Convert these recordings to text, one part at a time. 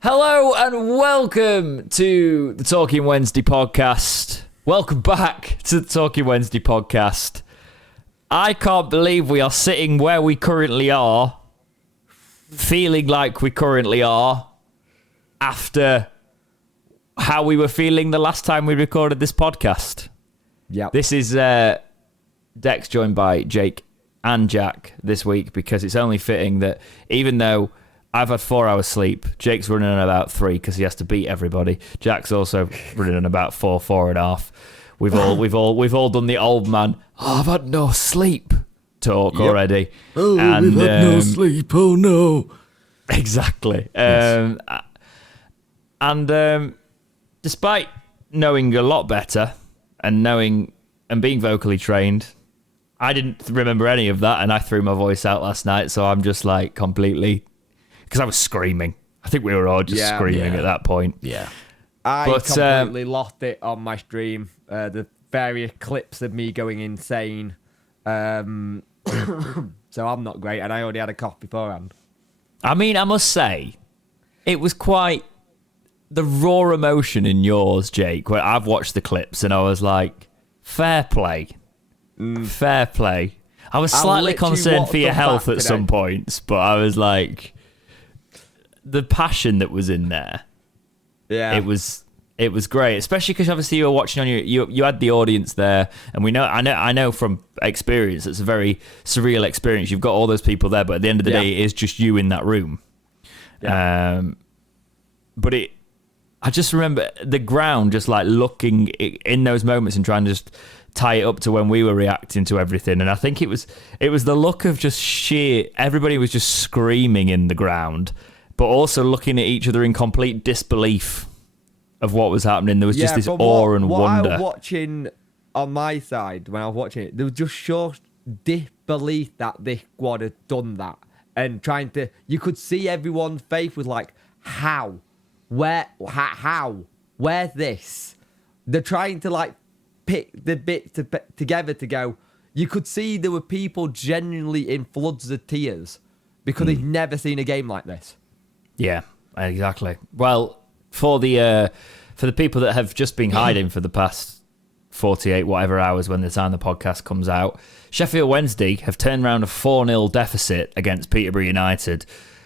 Hello and welcome to the Talking Wednesday podcast. Welcome back to the Talking Wednesday podcast. I can't believe we are sitting where we currently are, feeling like we currently are, after how we were feeling the last time we recorded this podcast. Yeah. This is Dex joined by Jake and Jack this week because it's only fitting that even though I've had 4 hours sleep, Jake's running on about 3 because he has to beat everybody. Jack's also running on about 4.5. We've all done the old man, I've had no sleep talk already. Oh, and, we've had no sleep. Oh no. Exactly. Yes. Despite knowing a lot better and being vocally trained, I didn't remember any of that, and I threw my voice out last night, so I'm just like completely, because I was screaming. I think we were all just screaming at that point. Yeah. I completely lost it on my stream. The various clips of me going insane. So I'm not great, and I already had a cough beforehand. I mean, I must say, it was quite the raw emotion in yours, Jake, where I've watched the clips and I was like, fair play. Fair play. I was slightly concerned for your health at some points, but I was like, the passion that was in there. Yeah. It was great, especially because obviously you were watching on you had the audience there, and I know from experience it's a very surreal experience. You've got all those people there, but at the end of the day it is just you in that room. Yeah. I just remember the ground just like looking in those moments and trying to just tie it up to when we were reacting to everything. And I think it was the look of just sheer, everybody was just screaming in the ground, but also looking at each other in complete disbelief of what was happening. There was just this awe and wonder. What I was watching on my side, when I was watching it, there was just sure disbelief that this squad had done that. And you could see everyone's face was like, how? How? Where's this? They're trying to like pick the bits together to go. You could see there were people genuinely in floods of tears because they've never seen a game like this. Yeah, exactly. Well, for the people that have just been hiding for the past 48 whatever hours when the time the podcast comes out, Sheffield Wednesday have turned around a 4-0 deficit against Peterborough United,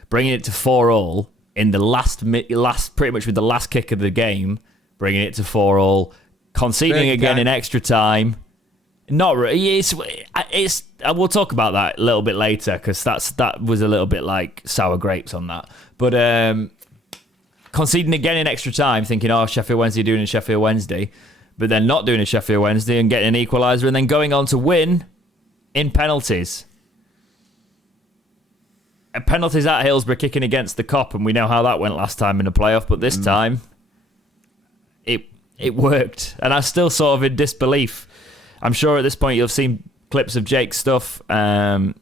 bringing it to 4-all in the last pretty much with the last kick of the game, bringing it to 4-all, conceding again in extra time. Not really. It's. We'll talk about that a little bit later because that was a little bit like sour grapes on that. But conceding again in extra time, thinking, oh, Sheffield Wednesday doing a Sheffield Wednesday, but then not doing a Sheffield Wednesday and getting an equaliser and then going on to win in penalties. Penalties at Hillsborough, kicking against the Cop, and we know how that went last time in the playoff, but this time it worked. And I'm still sort of in disbelief. I'm sure at this point you'll have seen clips of Jake's stuff, the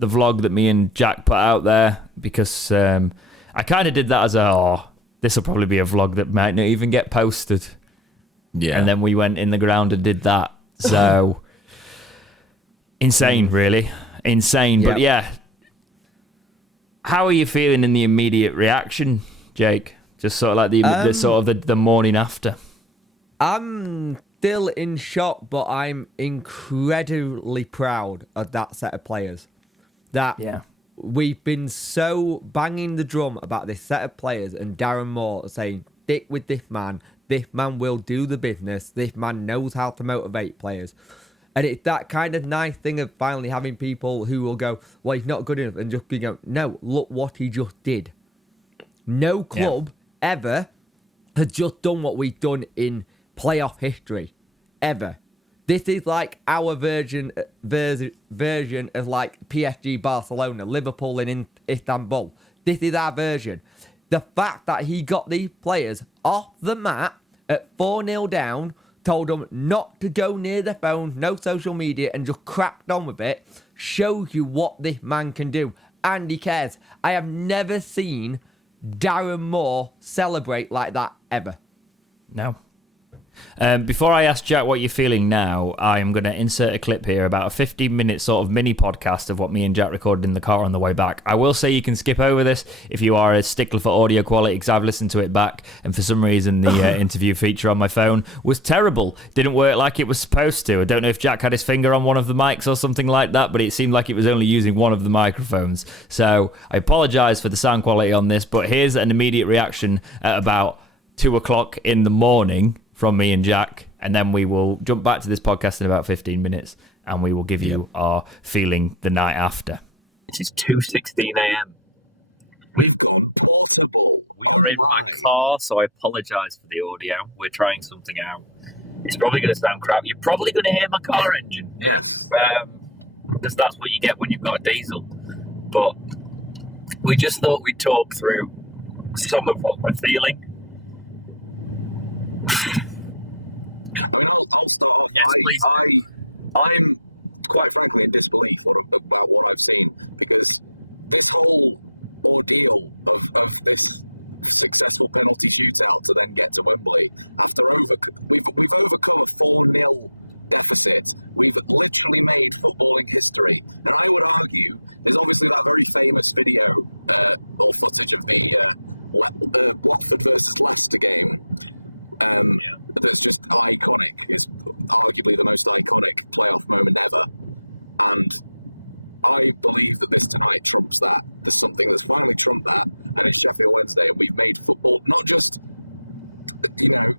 vlog that me and Jack put out there, because I kind of did that as this will probably be a vlog that might not even get posted. Yeah. And then we went in the ground and did that. So, insane, really. Insane. Yep. But yeah, how are you feeling in the immediate reaction, Jake? Just sort of like the morning after. I'm still in shock, but I'm incredibly proud of that set of players. We've been so banging the drum about this set of players and Darren Moore saying, stick with this man will do the business, this man knows how to motivate players. And it's that kind of nice thing of finally having people who will go, well, he's not good enough, and just go, no, look what he just did. No club ever has just done what we've done in playoff history, ever. This is like our version of like PSG, Barcelona, Liverpool, and Istanbul. This is our version. The fact that he got these players off the mat at 4-0 down, told them not to go near the phone, no social media, and just cracked on with it, shows you what this man can do. And he cares. I have never seen Darren Moore celebrate like that ever. No. Before I ask Jack what you're feeling now, I am going to insert a clip here about a 15-minute sort of mini podcast of what me and Jack recorded in the car on the way back. I will say you can skip over this if you are a stickler for audio quality, because I've listened to it back, and for some reason the interview feature on my phone was terrible. Didn't work like it was supposed to. I don't know if Jack had his finger on one of the mics or something like that, but it seemed like it was only using one of the microphones. So I apologise for the sound quality on this, but here's an immediate reaction at about 2 o'clock in the morning from me and Jack, and then we will jump back to this podcast in about 15 minutes, and we will give you our feeling the night after. It is 2:16 a.m. We've gone portable. We are in my car, so I apologise for the audio. We're trying something out. It's probably going to sound crap. You're probably going to hear my car engine. Yes. Because that's what you get when you've got a diesel. But we just thought we'd talk through some of what we're feeling. I mean, I'll start off. Yes, I'm quite frankly in disbelief about what I've seen, because this whole ordeal of this successful penalty shootout to then get to Wembley after we've overcome a 4-0 deficit. We've literally made footballing history, and I would argue there's obviously that very famous video or footage of the Watford versus Leicester game. That's just iconic. It's arguably the most iconic playoff moment ever. And I believe that this tonight trumps that. There's something that's finally trumped that, and it's Sheffield Wednesday, and we've made football not just,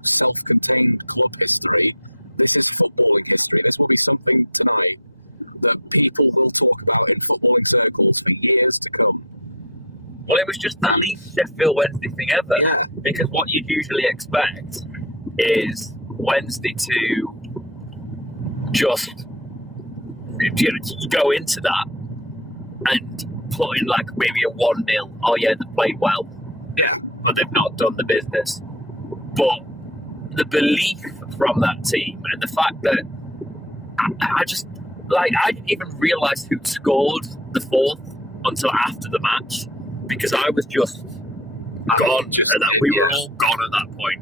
self-contained club history. This is footballing history. This will be something tonight that people will talk about in footballing circles for years to come. Well, it was just the least Sheffield Wednesday thing ever. Yeah. Because what you'd usually expect is Wednesday to just go into that and put in like maybe a 1-0. Oh yeah, they played well. Yeah. But they've not done the business. But the belief from that team and the fact that I didn't even realise who'd scored the fourth until after the match, because I was just gone. We were all gone at that point.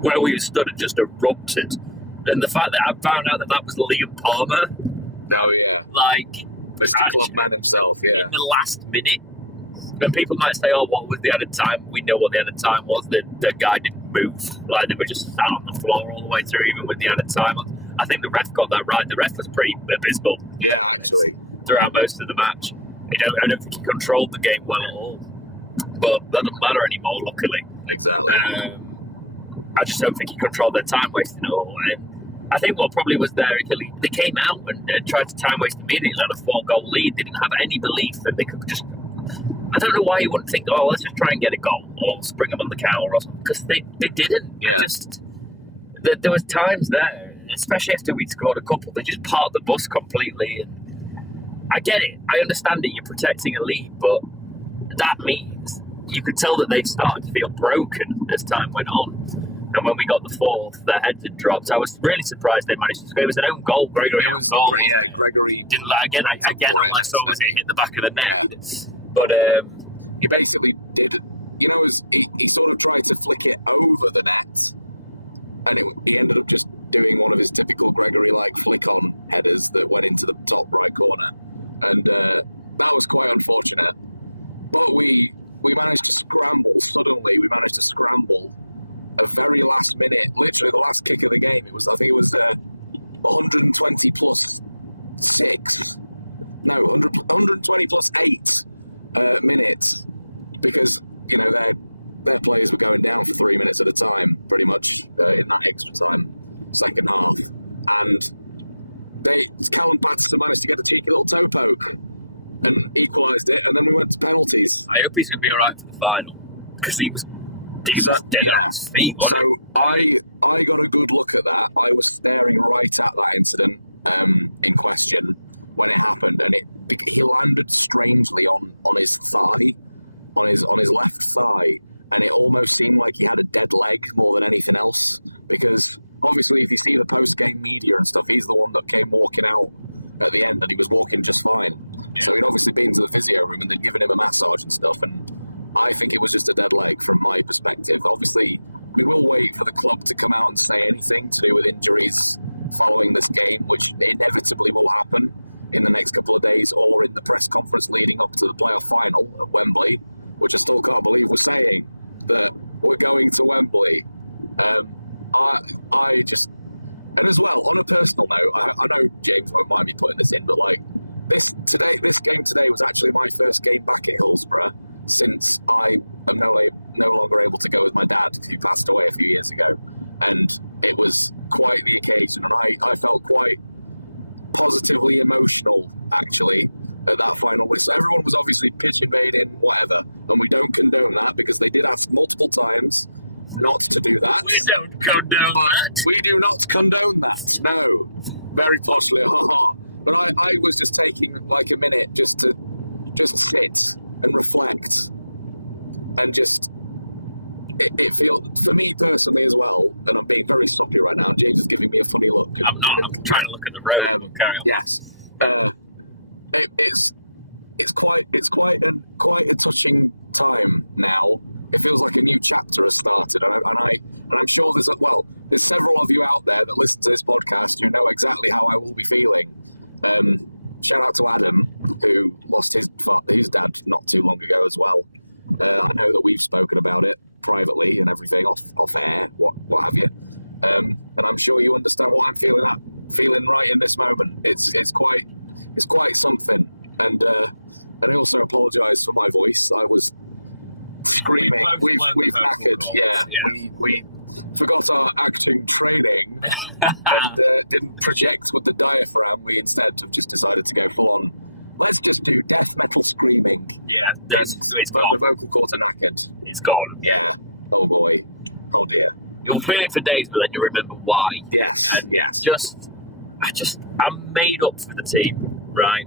Where we stood had just erupted. And the fact that I found out that was Liam Palmer. Oh, yeah. Mr. Clubman himself, yeah. In the last minute. And people might say, oh, what was the added time? We know what the added time was. The guy didn't move. They were just sat on the floor all the way through, even with the added time. I think the ref got that right. The ref was pretty abysmal. Yeah, actually. Throughout most of the match. I don't think he controlled the game well at all. But that doesn't matter anymore, luckily. Exactly. I just don't think he controlled their time wasting at all. And I think what probably was there, they came out and tried to time waste immediately on a 4-goal lead. They didn't have any belief that they could just... I don't know why you wouldn't think, let's just try and get a goal or spring them on the counter or something, because they didn't. Yeah. There was times there, especially after we'd scored a couple, they just parked the bus completely. And I get it. I understand that you're protecting a lead, but that means you could tell that they started to feel broken as time went on. And when we got the fourth, their heads had dropped. I was really surprised they managed to score. It was an own goal. Gregory didn't again. All I saw was it hit the back of the net. Yeah. But he basically did. He sort of tried to flick it over the net, and he ended up just doing one of his typical Gregory-like flick-on headers that went into the top right corner, and that was quite unfortunate. But we managed to scramble. Suddenly, we managed to scramble. A very last minute, literally the last kick of the game. I think it was 120 plus 6. No, 120 plus 8 minutes, because their players were going down for 3 minutes at a time, pretty much in that extra time, second half, and Callum Patterson managed to get a cheeky little toe poke and equalised it, and then we went to penalties. I hope he's going to be all right for the final, because he was dead on his feet. So I got a good look at that. I was staring right at that incident in question when it happened, and he landed strangely on his thigh, on his left thigh, and it almost seemed like he had a dead leg more than anything else, because obviously if you see the post-game media and stuff, he's the one that came walking out at the end, and he was walking just fine. Yeah. So he'd obviously been to the physio room and they'd given him a massage and stuff, and I think it was just a dead leg from my perspective. Obviously, we will wait for the club to come out and say anything to do with injuries following this game, which inevitably will happen in the next couple of days, or in the press conference leading up to the playoff final at Wembley, which I still can't believe we're saying that we're going to Wembley. I just, and as well, on a personal note, I know James won't mind me putting this in, but like this game today was actually my first game back at Hillsborough since I am no longer able to go with my dad, who passed away a few years ago, and it was quite the occasion, and I felt quite positively emotional actually at that final whistle. Everyone was obviously pitch invading, whatever, and we don't condone that because they did ask multiple times not to do that. We don't condone that. We do not condone that. No, very poshly, haha. But I was just taking like a minute just to sit and reflect, and just it feels for me personally as well. And I'm being very soppy right now. James is giving me a funny look. I'm not. I'm trying to look at the road. But carry on. Yes. It's quite a touching time now. It feels like a new chapter has started, and I'm sure there's several of you out there that listen to this podcast who know exactly how I will be feeling. Shout out to Adam, who lost his dad not too long ago as well. I know that we've spoken about it privately and everything off air, what have you. And I'm sure you understand what I'm feeling right in this moment. It's quite something. And I also apologise for my voice. I was screaming. We've knackered. Yeah. We forgot our acting training and didn't project with the diaphragm. We instead have just decided to go full on. Let's just do death metal screaming. Yeah, it's but gone. the vocal cords are knackered. It's gone. Yeah. Oh boy. Oh dear. You'll feel it for days, but then you remember why. Yes. And yes. I'm made up for the team, right?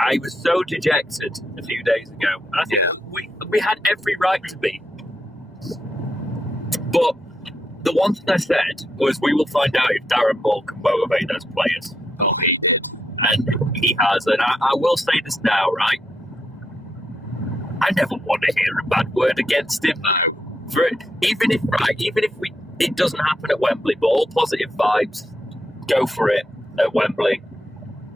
I was so dejected a few days ago, and I think we had every right to be. But the one thing I said was, we will find out if Darren Moore can motivate those players. Oh, he did. And he has. And I will say this now, right? I never want to hear a bad word against him. No. Even if it doesn't happen at Wembley, but all positive vibes, go for it at Wembley.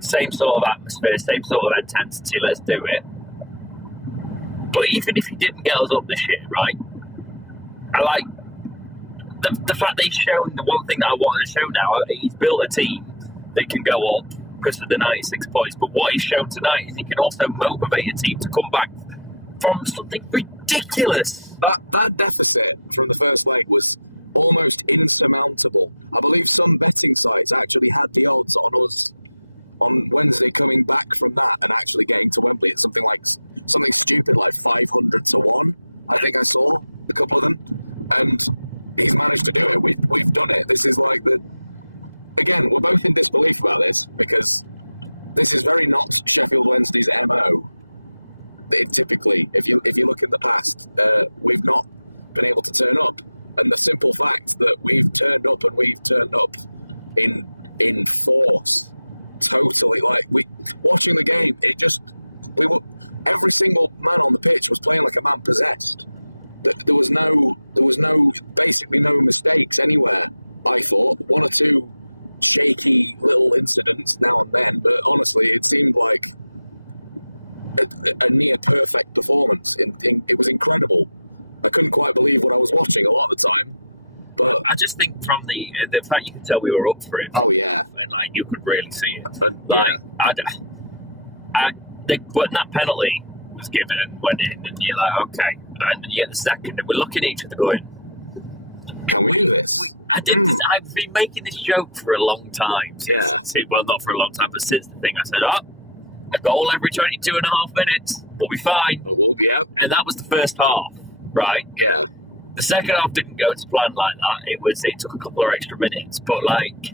Same sort of atmosphere, same sort of intensity, let's do it. But even if he didn't get us up this year, right? I like the fact that he's shown the one thing that I wanted to show now. He's built a team that can go up because of the 96 points, but what he's shown tonight is he can also motivate a team to come back from something ridiculous. That deficit from the first leg was almost insurmountable. I believe some betting sites actually had the odds on us on Wednesday coming back from that and actually getting to Wembley. It's something stupid like 500 to 1. I think I saw a couple of them, and he's managed to do it. We've done it. This is like again, we're both in disbelief about this because this is very not Sheffield Wednesday's MO. Typically, if you look in the past, we've not been able to turn up, and the simple fact that we've turned up in force. Totally, like watching the game, every single man on the pitch was playing like a man possessed. There was basically no mistakes anywhere. I thought one or two shaky little incidents now and then, but honestly, it seemed like a near perfect performance. It was incredible. I couldn't quite believe what I was watching a lot of the time. But I just think from the fact you could tell we were up for it. Oh yeah, and like you could really see it. But, like when that penalty was given and went in, and you're like, okay, and you get the second, and we're looking at each other going, "Can we do this?" I've been making this joke for a long time. Well, not for a long time, but since the thing, I said, a goal every 22 and a half minutes, we'll be fine. We'll be out. And that was the first half, right? Yeah. The second half didn't go to plan like that. It took a couple of extra minutes, but like,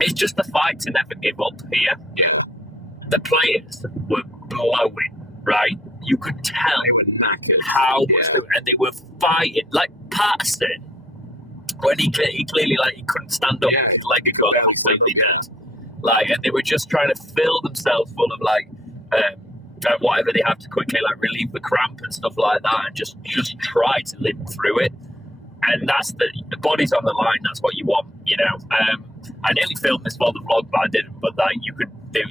it's just the fight to never give up here. Yeah. The players were blowing, right? You could tell they were knackered. And they were fighting. Like Patterson, when he clearly he couldn't stand up. Yeah, he could barely stand up. Yeah. And they were just trying to fill themselves full of whatever they have to quickly like relieve the cramp and stuff like that, and just try to limp through it. And that's the body's on the line. That's what you want, you know. I nearly filmed this for the vlog, but I didn't. But like you could do,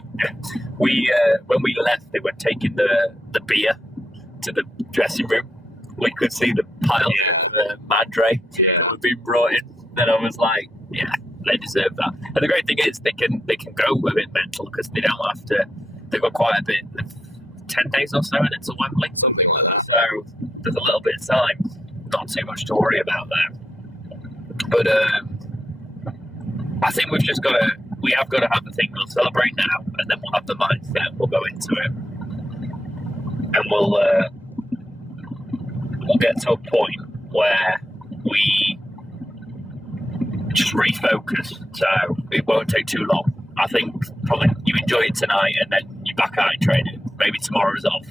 when we left, they were taking the beer to the dressing room. We could see the piles of Madre that were being brought in. Then I was like, yeah, they deserve that. And the great thing is they can go a bit mental because they don't have to. They've got quite a bit, 10 days or so, and it's a Wembley. Something like that. So there's a little bit of time. Not too much to worry about there. But I think we have got to have the thing we'll celebrate now, and then we'll have the mindset, we'll go into it. And we'll get to a point where we just refocus, so it won't take too long. I think probably you enjoy it tonight, and then you're back out in training. Maybe tomorrow's off,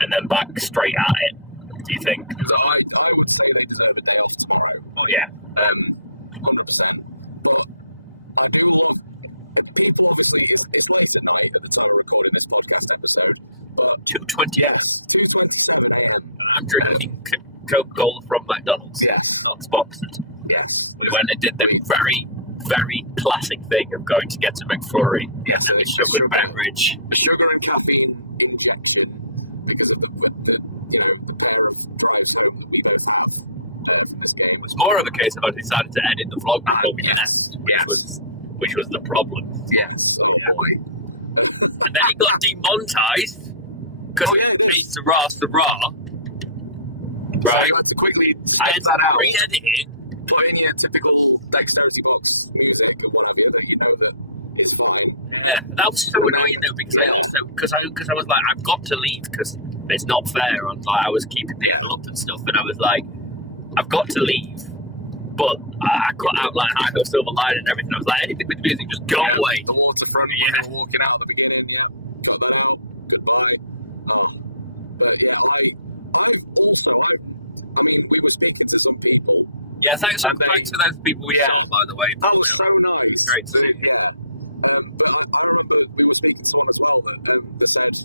and then back straight at it. Do you think? So I would say they deserve a day off tomorrow. Oh yeah, 100%. But I do love people. Obviously, it's late at night at the time of recording this podcast episode. But 2:20. Yes, 2:27 a.m. And I'm drinking Coca-Cola from McDonald's. Yes, not sponsored. Yes, we went and did the very, very classic thing of going to get a McFlurry. Yes, so it's sugar beverage, a sugar and caffeine injection because of the pair of drives home that we both have from this game. It was more of a case of I decided to edit the vlog before we left, which was the problem. Yes, oh yeah. Boy. And then it got demonetized because it is. The raw. Right. So you had to quickly step that out. Re-edit it. Put in your typical Dexterity Box music and what have you that you know that is fine. Yeah, that was so annoying though because I was like, I've got to leave because it's not fair. I was keeping people up and stuff, and I was like, I've got to leave. But I cut out like High Ho Silver Line and everything. I was like, anything with the music, just go away. The waterfront when they were walking out at the beginning, cut that out. Goodbye. But yeah, I mean, we were speaking to some people. Yeah, thanks to those people we saw, by the way. That was so nice. Great to see. Yeah. But I remember we were speaking to someone as well that said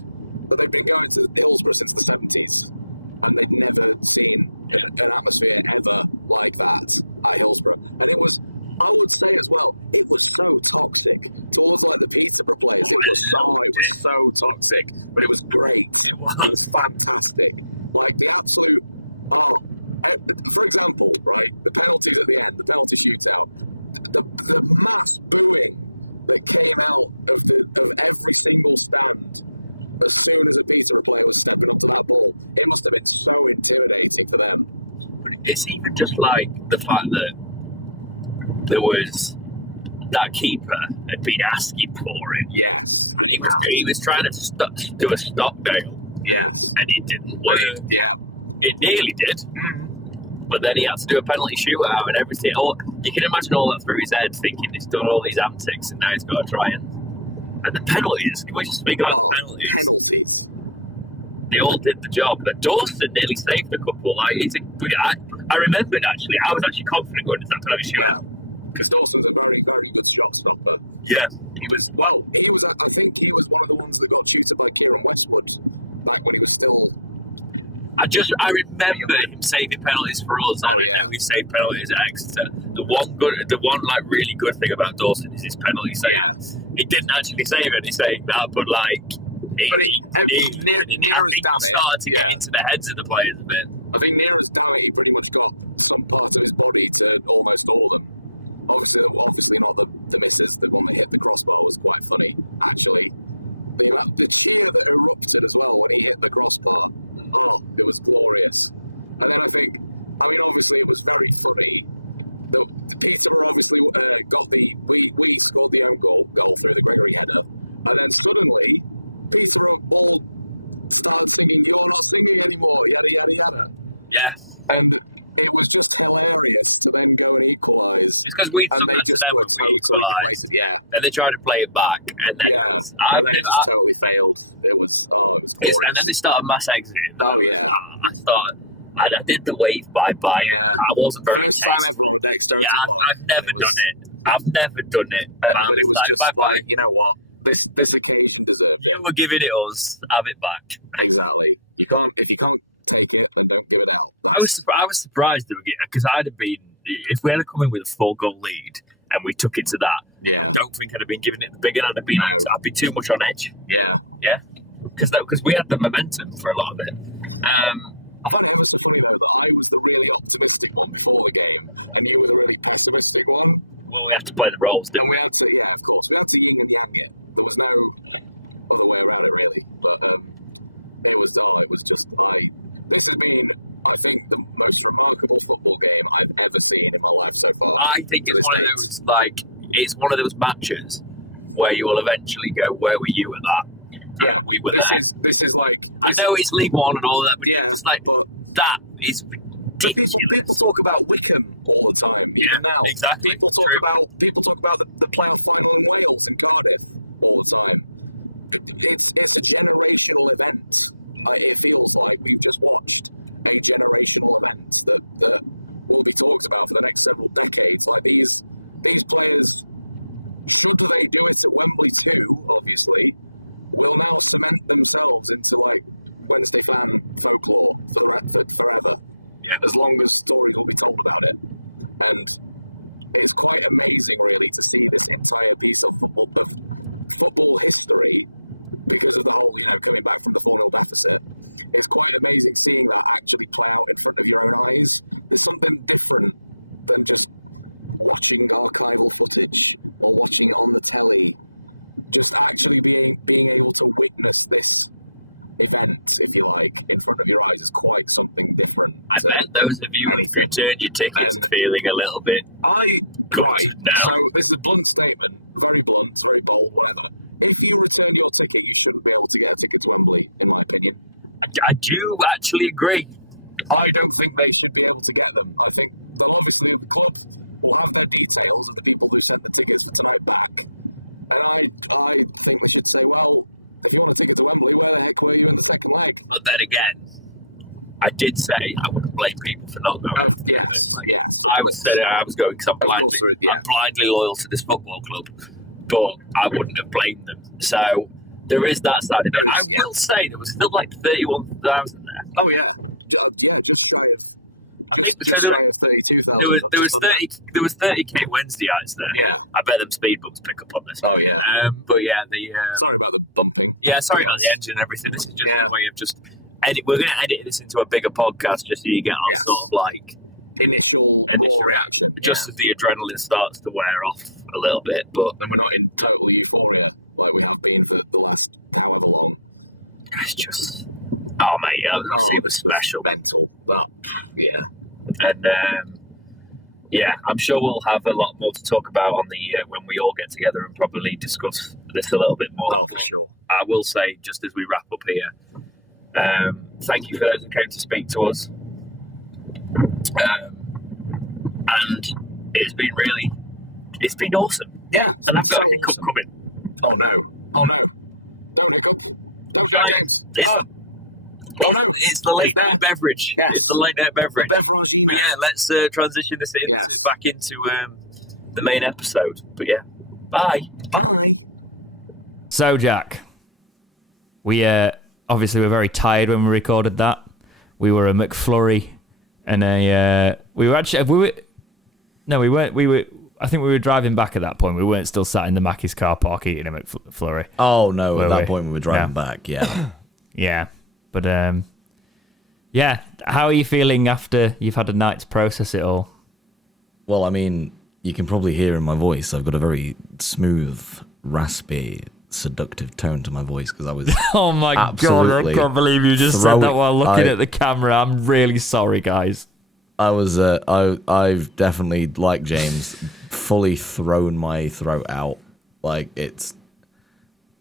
that they'd been going to Hillsborough since the 70s and they'd never seen an atmosphere ever like that at Hillsborough. And it was, I would say as well, it was so toxic towards like the Peterborough players. It was so toxic, but it was great. It was fantastic. Like the absolute, for example, right, the penalties at the end, the penalty shootout, the mass booing that came out of every single stand as soon as a Peterborough player was stepping up to that ball. It must have been so intimidating for them. It's even just like the fact that there was that keeper had been asking for it. Yes. And he was trying to do a stop Dale. Yes. And it didn't work. Yeah. It nearly did. But then he had to do a penalty shootout and everything. You can imagine all that through his head, thinking he's done all these antics and now he's got to try and the penalties. We just speak about the penalties. Penalties. They all did the job. But Dawson nearly saved a couple. I remembered actually. I was actually confident going to that penalty shootout. Yeah. Because Dawson's a very, very good shot stopper. Yeah. I think he was one of the ones that got tutored by Kieran Westwood back when he was still. I remember him saving penalties for us. I know he saved penalties at Exeter. The one like really good thing about Dawson is his penalty save. Yeah. He didn't actually save any saying that, but like near as damn it, started to get into the heads of the players a bit. I think near as damn it, he pretty much got some part of his body to almost all of them. Obviously not the misses. The one that hit the crossbar was quite funny, actually. The cheer that erupted as well when he hit the crossbar. Oh, it was glorious. And then obviously it was very funny. The Peterborough obviously we scored the own goal through the Gregory header, and then suddenly Peterborough all started singing "You're not singing anymore," yada yada yada. Yeah. And it was just hilarious to then go and equalise. It's because they just were totally deflated. Yeah. Then they tried to play it back, and then it just totally failed. It was glorious. And then they started mass exiting. Oh yeah. I did the wave bye. Yeah. I wasn't very first time ever on a Dexterity Box. I've never done it. I've never done it. But it was just like, you know what? this occasion deserved it. You were giving it us, have it back. Exactly. If you can't take it, then don't give it out. I was surprised that because I'd have been, if we had come in with a 4-goal lead and we took it to that. I don't think I'd have been giving it the big one. I'd be too much on edge. Yeah. Because we had the momentum for a lot of it. I find it ever so funny though that I was the really optimistic one before the game, and you were the really pessimistic one. Well, we had to play the roles, didn't we? And we had to, of course, we had to yin and yang it. There was no other way around it really. But this has been, I think, the most remarkable football game I've ever seen in my life so far. I think it's one of those matches where you will eventually go, where were you at that? Yeah, we were this there. is like... I know it's League One and all that, but it's like, but that is ridiculous. People talk about Wickham all the time, even now. Exactly. People talk about the playoff final in Wales and Cardiff all the time. It's a generational event. It feels like we've just watched a generational event that will be talked about for the next several decades. Like these players, should they do it at Wembley too, obviously, will now cement themselves into like Wednesday fan folklore for forever. Yeah. As long as stories will be told about it. And it's quite amazing really to see this entire piece of football history, because of the whole, coming back from the 4-0 deficit. It's quite amazing seeing that actually play out in front of your own eyes. There's something different than just watching archival footage or watching it on the telly. Just actually being able to witness this event, if you like, in front of your eyes is quite something different. I bet those of you who returned your tickets are feeling a little bit right. now. So this is a blunt statement, very blunt, very bold, whatever. If you return your ticket, you shouldn't be able to get a ticket to Wembley, in my opinion. I do actually agree. I don't think they should be able to get them. I think they'll obviously, the club will have their details of the people who sent the tickets for tonight back. And I think they should say, well, if you want a ticket to Wembley, where the heck were you in the second leg? But then again, I did say I wouldn't blame people for not going. Oh, yes. I said I was going because I'm blindly loyal to this football club, but I wouldn't have blamed them. So there is that side of it. I will say there was still like 31,000 there. Oh yeah, just shy of. Just shy of 32,000. There was 30k Wednesdayites there. Yeah, I bet them speed bumps pick up on this. Oh yeah. But yeah, sorry about the bumping. Yeah, sorry about the engine and everything. This is just a way of just edit. We're going to edit this into a bigger podcast just so you get our sort of like initial raw reaction, just as the adrenaline starts to wear off a little bit. But and we're not in total euphoria like we have been for the last however long. It's just, oh mate, it was special, mental. That, yeah. And I'm sure we'll have a lot more to talk about on the when we all get together and probably discuss this a little bit more. Oh, for sure. I will say, just as we wrap up here, thank you for those who came to speak to us. And it's been awesome. Yeah, and that's so hiccup coming. Oh no! Don't hiccup! Don't go, James! Oh no! It's the late night beverage. Yes, it's the late night beverage. Beveragina. Yeah, let's transition this back into the main episode. But yeah, bye. So Jack, we obviously were very tired when we recorded that. We were a McFlurry and we were. I think we were driving back at that point. We weren't still sat in the Mackey's car park eating a McFlurry. Oh no! At that point, we were driving back. Yeah. Yeah. But, how are you feeling after you've had a night to process it all? Well, I mean, you can probably hear in my voice, I've got a very smooth, raspy, seductive tone to my voice because I was oh my God, I can't believe you just said that while looking at the camera. I'm really sorry, guys. I was, I've definitely, like James, fully thrown my throat out. Like, it's...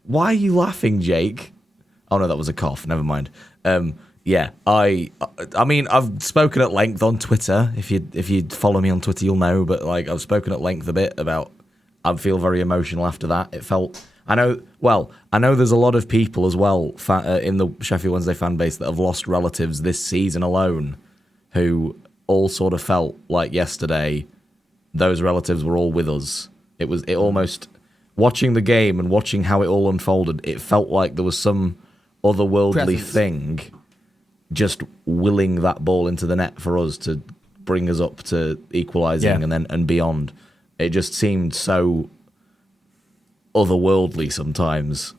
Why are you laughing, Jake? Oh no, that was a cough. Never mind. Yeah, I mean, I've spoken at length on Twitter. If you follow me on Twitter, you'll know. But like, I've spoken at length a bit about. I feel very emotional after that. It felt. I know there's a lot of people as well in the Sheffield Wednesday fan base that have lost relatives this season alone, who all sort of felt like yesterday, those relatives were all with us. It almost. watching the game and watching how it all unfolded, it felt like there was some otherworldly thing just willing that ball into the net for us to bring us up to equalising and beyond. It just seemed so otherworldly sometimes.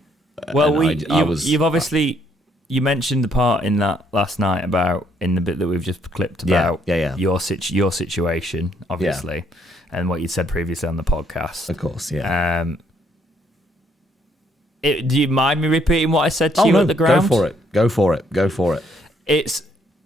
Well, you've obviously you mentioned the part in that last night about in the bit that we've just clipped about your situation, obviously, and what you said previously on the podcast. Of course, yeah. Do you mind me repeating what I said to you at the ground? Go for it.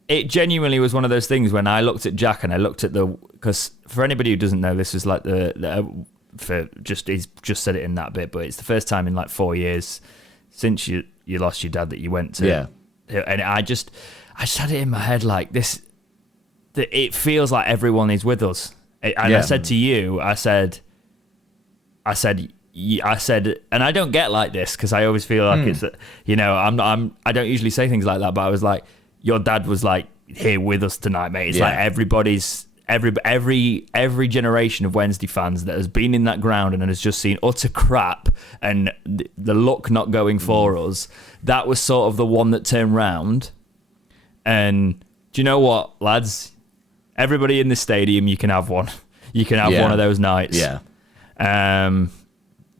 It genuinely was one of those things when I looked at Jack and I looked at because for anybody who doesn't know, this was like he's just said it in that bit, but it's the first time in like 4 years since you lost your dad that you went to. And I just had it in my head like this, that it feels like everyone is with us. And I said to you, I said, and I don't get like this because I always feel like it's, I don't usually say things like that, but I was like, your dad was like here with us tonight, mate. It's like everybody's, every generation of Wednesday fans that has been in that ground and has just seen utter crap and the luck not going for us. That was sort of the one that turned round. And do you know what, lads? Everybody in the stadium, you can have one. You can have one of those nights. Yeah.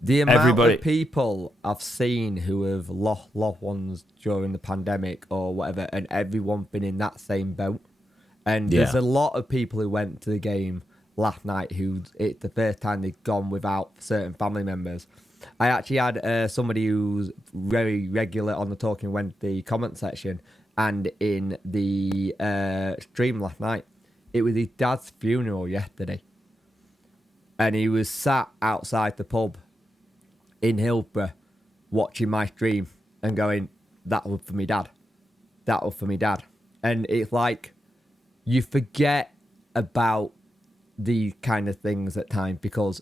The amount of people I've seen who have lost loved ones during the pandemic or whatever, and everyone's been in that same boat. And there's a lot of people who went to the game last night who it's the first time they've gone without certain family members. I actually had somebody who's very regular on the Talking Wednesday comment section and in the stream last night. It was his dad's funeral yesterday. And he was sat outside the pub in Hillsborough watching my stream and going, that was for me dad. That was for me dad. And it's like, you forget about these kind of things at times because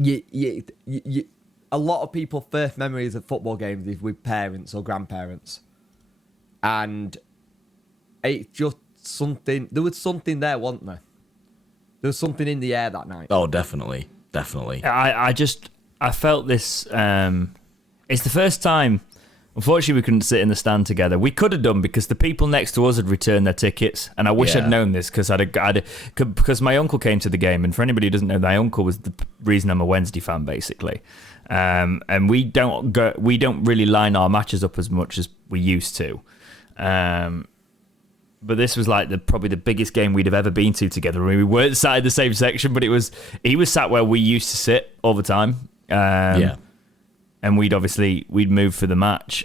a lot of people's first memories of football games is with parents or grandparents. And it's just something, there was something there, wasn't there? There was something in the air that night. Oh, definitely. I felt this, it's the first time. Unfortunately, we couldn't sit in the stand together. We could have done because the people next to us had returned their tickets, and I wish I'd known this because because my uncle came to the game, and for anybody who doesn't know, my uncle was the reason I'm a Wednesday fan, basically. And we don't really line our matches up as much as we used to. But this was like probably the biggest game we'd have ever been to together. I mean, we weren't sat in the same section, but he was sat where we used to sit all the time. And we'd moved for the match.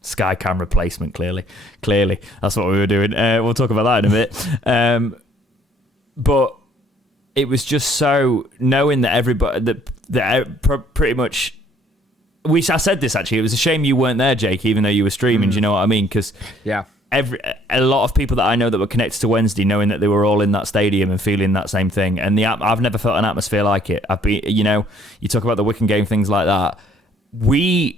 Sky cam replacement, clearly. That's what we were doing. We'll talk about that in a bit. But it was just so knowing that everybody, that pretty much, I said this actually, it was a shame you weren't there, Jake, even though you were streaming, do you know what I mean? Because a lot of people that I know that were connected to Wednesday, knowing that they were all in that stadium and feeling that same thing, and I've never felt an atmosphere like it. I've been, you talk about the Wickham game, things like that. When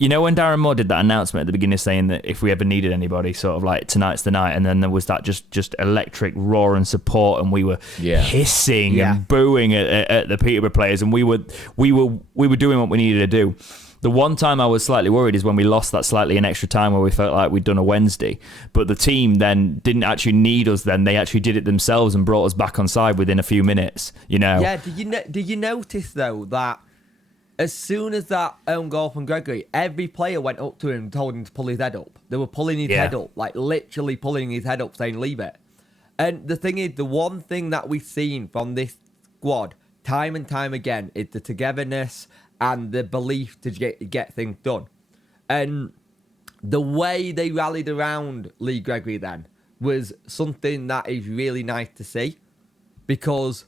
Darren Moore did that announcement at the beginning saying that if we ever needed anybody, sort of like tonight's the night, and then there was that just electric roar and support, and we were hissing and booing at the Peterborough players, and we were doing what we needed to do. The one time I was slightly worried is when we lost that slightly in extra time where we felt like we'd done a Wednesday. But the team then didn't actually need us then. They actually did it themselves and brought us back on side within a few minutes, Yeah, did you notice, though, that as soon as that own goal from Gregory, every player went up to him and told him to pull his head up. They were pulling his head up, like literally pulling his head up, saying, leave it. And the thing is, the one thing that we've seen from this squad time and time again is the togetherness and the belief to get things done. And the way they rallied around Lee Gregory then was something that is really nice to see. Because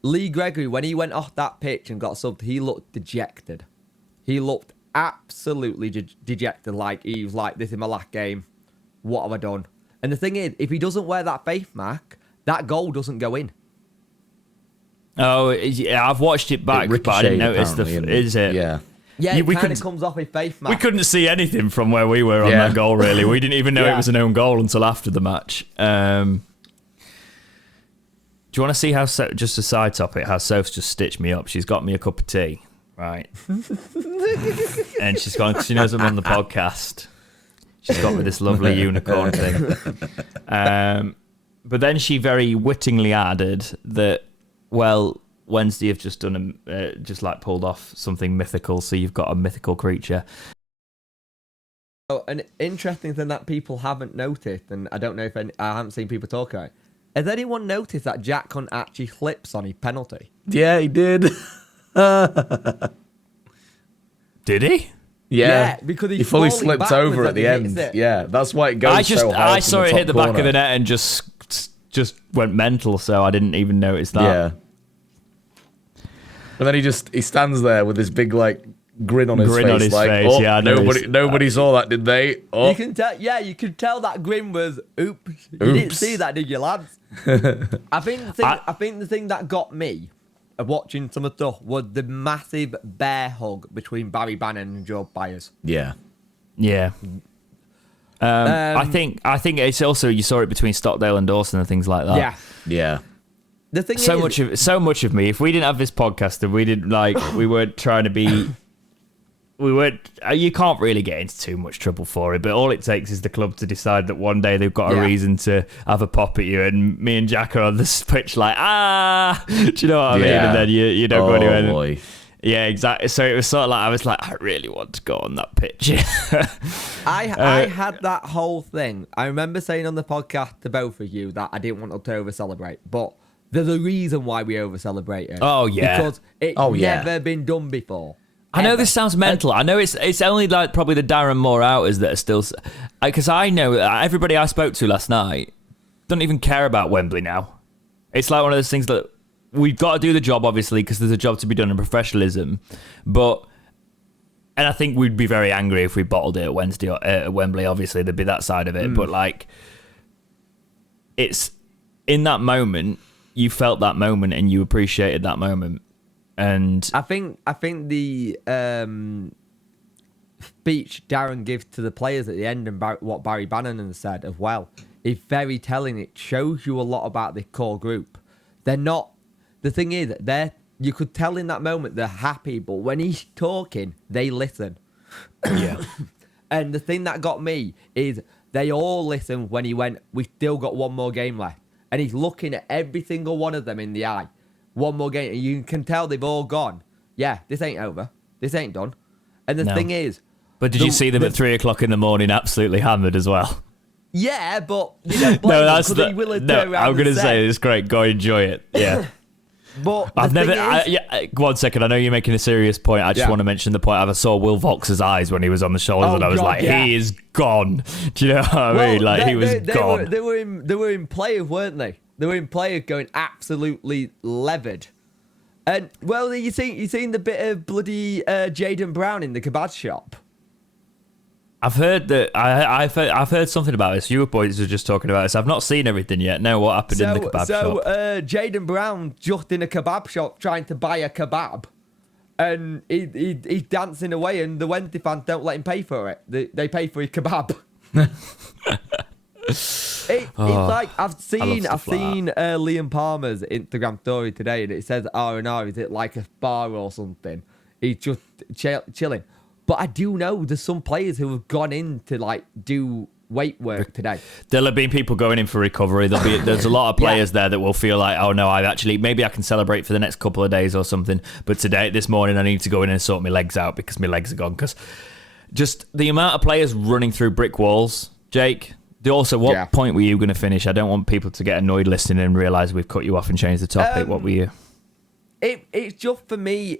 Lee Gregory, when he went off that pitch and got subbed, he looked dejected. He looked absolutely dejected. Like, he was like, this is my last game. What have I done? And the thing is, if he doesn't wear that face mask, that goal doesn't go in. Oh, yeah, I've watched it back, but I didn't notice is it? Yeah, it kind of comes off his face mask. We couldn't see anything from where we were on that goal, really. We didn't even know it was an own goal until after the match. Do you want to see how, just a side topic, how Soph's just stitched me up? She's got me a cup of tea, right? And she's gone, because she knows I'm on the podcast. She's got me this lovely unicorn thing. But then she very wittingly added that, well, Wednesday have just done just like pulled off something mythical, so you've got a mythical creature. Oh, an interesting thing that people haven't noticed, and I don't know if I haven't seen people talk about it. Has anyone noticed that Jack Hunt actually flips on his penalty? Yeah, he did. Did he? Yeah, because he fully slipped over at the end. Yeah, that's why it goes so high. I saw it hit the back of the net and just went mental, so I didn't even notice that. Yeah. And then he stands there with this big grin on his face. Oh, yeah, nobody saw that, did they? Oh. You can tell. Yeah, you could tell that grin was oops. You didn't see that, did you, lads? I think the thing that got me of watching some of the stuff was the massive bear hug between Barry Bannon and Joe Byers. Yeah. Yeah. I think it's also, you saw it between Stockdale and Dawson and things like that. Yeah. Yeah. The thing so much of me, if we didn't have this podcast and we didn't we weren't trying to be, you can't really get into too much trouble for it, but all it takes is the club to decide that one day they've got a reason to have a pop at you, and me and Jack are on the pitch do you know what I mean? And then you don't go anywhere. Boy. Yeah, exactly. So it was sort of I was like, I really want to go on that pitch. I had that whole thing. I remember saying on the podcast to both of you that I didn't want us to over-celebrate, but there's a reason why we over-celebrated. Oh, yeah. Because it's never been done before. I know this sounds mental. I know it's only probably the Darren Moore outers that are still... Because I know everybody I spoke to last night don't even care about Wembley now. It's like one of those things that we've got to do the job, obviously, because there's a job to be done in professionalism. And I think we'd be very angry if we bottled it at Wembley. Obviously, there'd be that side of it. But it's in that moment, you felt that moment and you appreciated that moment. And I think the speech Darren gives to the players at the end and what Barry Bannon said as well is very telling. It shows you a lot about the core group. They're not. The thing is, you could tell in that moment they're happy, but when he's talking, they listen. Yeah. And the thing that got me is they all listened when he went, "We still got one more game left," and he's looking at every single one of them in the eye. One more game. And you can tell they've all gone, yeah, this ain't over. This ain't done. And the thing is... But did you see them at 3 o'clock in the morning absolutely hammered as well? Yeah, but you don't blame them because he will turn around. I'm going to say it's great. Go enjoy it. Yeah. But I've never... one second. I know you're making a serious point. I just want to mention the point. I saw Will Vox's eyes when he was on the shoulders and I was he is gone. Do you know what I mean? He was gone. They were in players, weren't they? They were in players going absolutely levered. And, well, you seen the bit of bloody Jaden Brown in the kebab shop? I've heard that. I've heard something about this. You boys were just talking about this. I've not seen everything yet. No, what happened in the kebab shop? So, Jaden Brown just in a kebab shop trying to buy a kebab. And he's dancing away and the Wednesday fans don't let him pay for it. They pay for his kebab. It's like I've seen Liam Palmer's Instagram story today, and it says R&R. Is it like a bar or something? He's just chilling. But I do know there's some players who have gone in to do weight work today. There'll have been people going in for recovery. There's a lot of players there that will feel like, oh no, maybe I can celebrate for the next couple of days or something. But this morning, I need to go in and sort my legs out because my legs are gone. Because just the amount of players running through brick walls, Jake. Also, what point were you going to finish? I don't want people to get annoyed listening and realise we've cut you off and changed the topic. What were you? It's just, for me,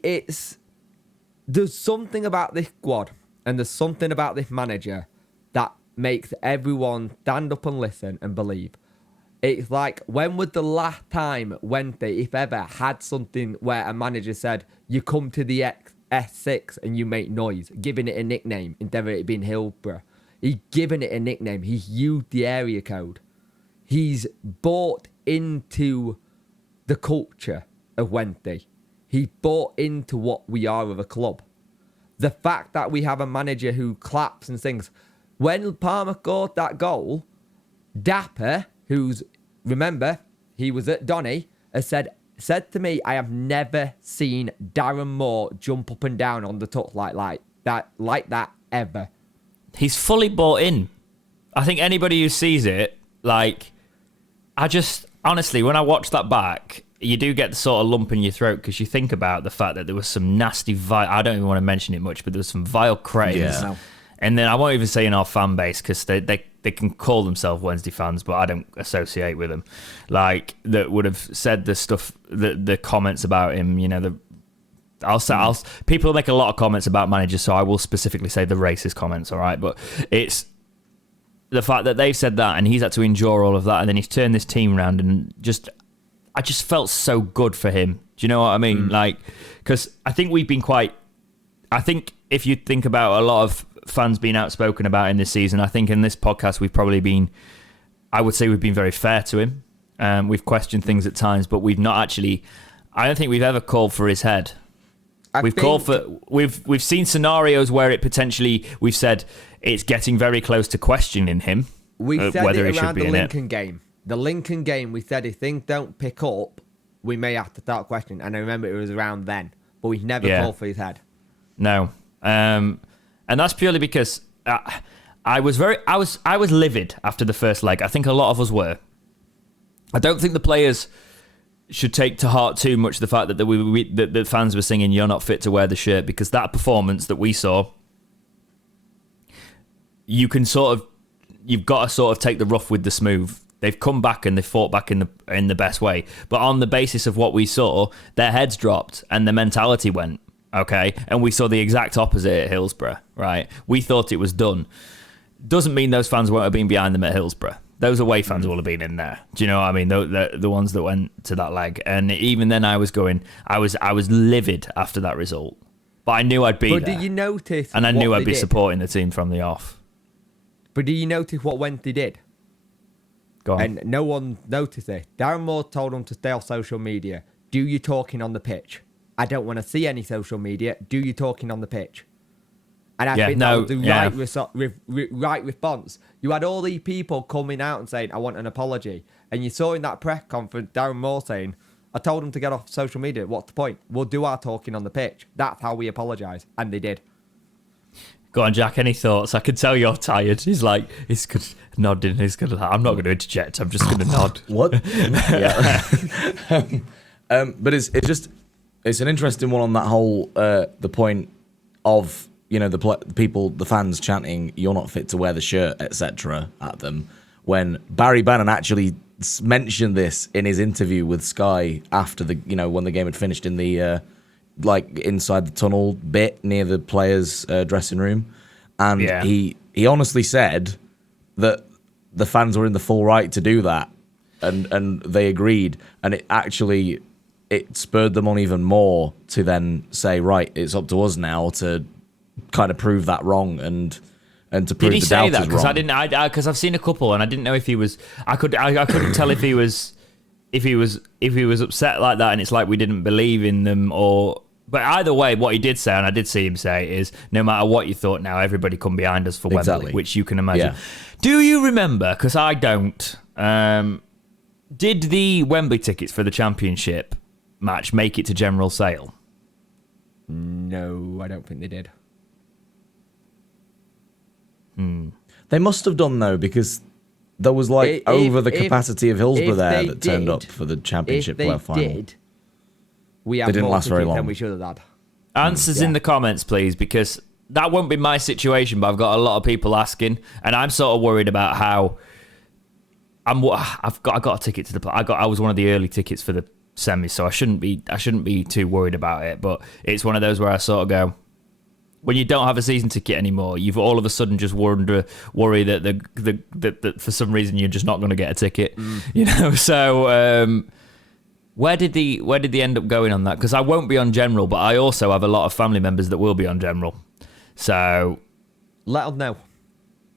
there's something about this squad and there's something about this manager that makes everyone stand up and listen and believe. It's like, when was the last time Wednesday, if ever, had something where a manager said, you come to the S6 and you make noise, giving it a nickname instead of it being Hillsborough? He's given it a nickname. He's used the area code. He's bought into the culture of Wednesday. He bought into what we are of a club. The fact that we have a manager who claps and sings. When Palmer scored that goal, Dapper, remember, he was at Donny, has said to me, I have never seen Darren Moore jump up and down on the touch like that ever. He's fully bought in. I think anybody who sees it, like, I just, honestly, when I watch that back, you do get the sort of lump in your throat because you think about the fact that there was some nasty, I don't even want to mention it much, but there was some vile cranes. Yeah. And then I won't even say in our fan base because they can call themselves Wednesday fans, but I don't associate with them. Like, that would have said the stuff, the comments about him, you know, people make a lot of comments about managers, so I will specifically say the racist comments, all right? But it's the fact that they've said that and he's had to endure all of that, and then he's turned this team around, and I just felt so good for him. Do you know what I mean? Like, because I think if you think about a lot of fans being outspoken about in this season, I think in this podcast we've probably been, I would say we've been very fair to him. We've questioned things at times, but we've not actually, I don't think we've ever called for his head. We've seen scenarios where it potentially, we've said it's getting very close to questioning him. We said whether it he should around be the in Lincoln game. The Lincoln game, we said if things don't pick up, we may have to start questioning. And I remember it was around then, but we've never called for his head. No, and that's purely because I was livid after the first leg. I think a lot of us were. I don't think the players should take to heart too much the fact that the fans were singing "You're not fit to wear the shirt," because that performance that we saw, you've got to sort of take the rough with the smooth. They've come back and they fought back in the best way, but on the basis of what we saw, their heads dropped and the mentality went. Okay, and we saw the exact opposite at Hillsborough. Right, we thought it was done. Doesn't mean those fans won't have been behind them at Hillsborough. Those away fans will have been in there. Do you know what I mean? The ones that went to that leg. And even then I was livid after that result. But I knew I'd be there. But did you notice? And I knew I'd be supporting the team from the off. But did you notice what Wednesday did? Go on. And no one noticed it. Darren Moore told them to stay off social media. Do your talking on the pitch. I don't want to see any social media. Do your talking on the pitch. And I think that was the right response. You had all these people coming out and saying, I want an apology. And you saw in that press conference, Darren Moore saying, I told them to get off social media. What's the point? We'll do our talking on the pitch. That's how we apologise. And they did. Go on, Jack. Any thoughts? I can tell you're tired. He's nodding. I'm not going to interject. I'm just going to nod. What? But it's an interesting one on that whole, the point of, you know, the fans chanting, "You're not fit to wear the shirt," etc. at them, when Barry Bannon actually mentioned this in his interview with Sky after when the game had finished in the inside the tunnel bit near the players' dressing room, and he honestly said that the fans were in the full right to do that, and they agreed, and it spurred them on even more to then say, right, it's up to us now to kind of prove that wrong and to prove the doubters wrong. Did he say that? Because I didn't. Because I've seen a couple, and I didn't know if he was. I couldn't tell if he was upset like that, and it's like we didn't believe in them, or. But either way, what he did say, and I did see him say, is no matter what you thought, now everybody come behind us for Wembley, which you can imagine. Yeah. Do you remember? Because I don't. Did the Wembley tickets for the Championship match make it to general sale? No, I don't think they did. They must have done, though, because there was over the capacity of Hillsborough there that turned up for the Championship playoff final. We had didn't more last very long. than we should have had. Answers in the comments, please, because that won't be my situation, but I've got a lot of people asking, and I'm sort of worried about how I got a ticket to the. I was one of the early tickets for the semis, so I shouldn't be too worried about it. But it's one of those where I sort of go, when you don't have a season ticket anymore, you've all of a sudden just worry that that for some reason you're just not going to get a ticket, you know. So where did they end up going on that? Because I won't be on general, but I also have a lot of family members that will be on general. So let them know.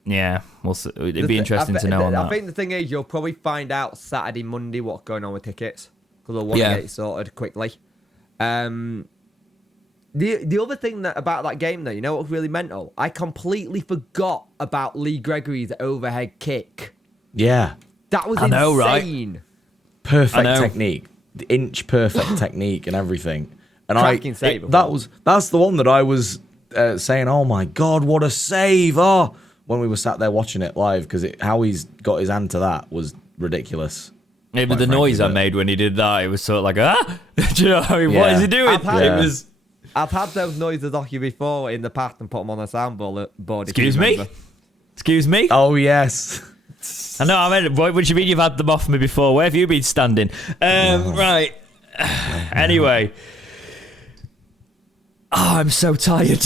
Yeah, it'd be interesting to know on that. I think the thing is, you'll probably find out Saturday, Monday what's going on with tickets, because they'll want to get it sorted quickly. The other thing about that game, though, you know what's really mental? I completely forgot about Lee Gregory's overhead kick. Yeah. That was insane. Right? Perfect technique. inch perfect technique and everything. And Cracking save, that's the one that I was saying, oh my God, what a save. Oh, when we were sat there watching it live, because how he's got his hand to that was ridiculous. Yeah, but the noise I made when he did that, it was sort of like, do you know what I mean? What is he doing? I've had those noises off you before in the past and put them on a soundboard. Excuse me? Oh, yes. I know, I mean, what do you mean you've had them off me before? Where have you been standing? Right. Anyway. Oh, I'm so tired.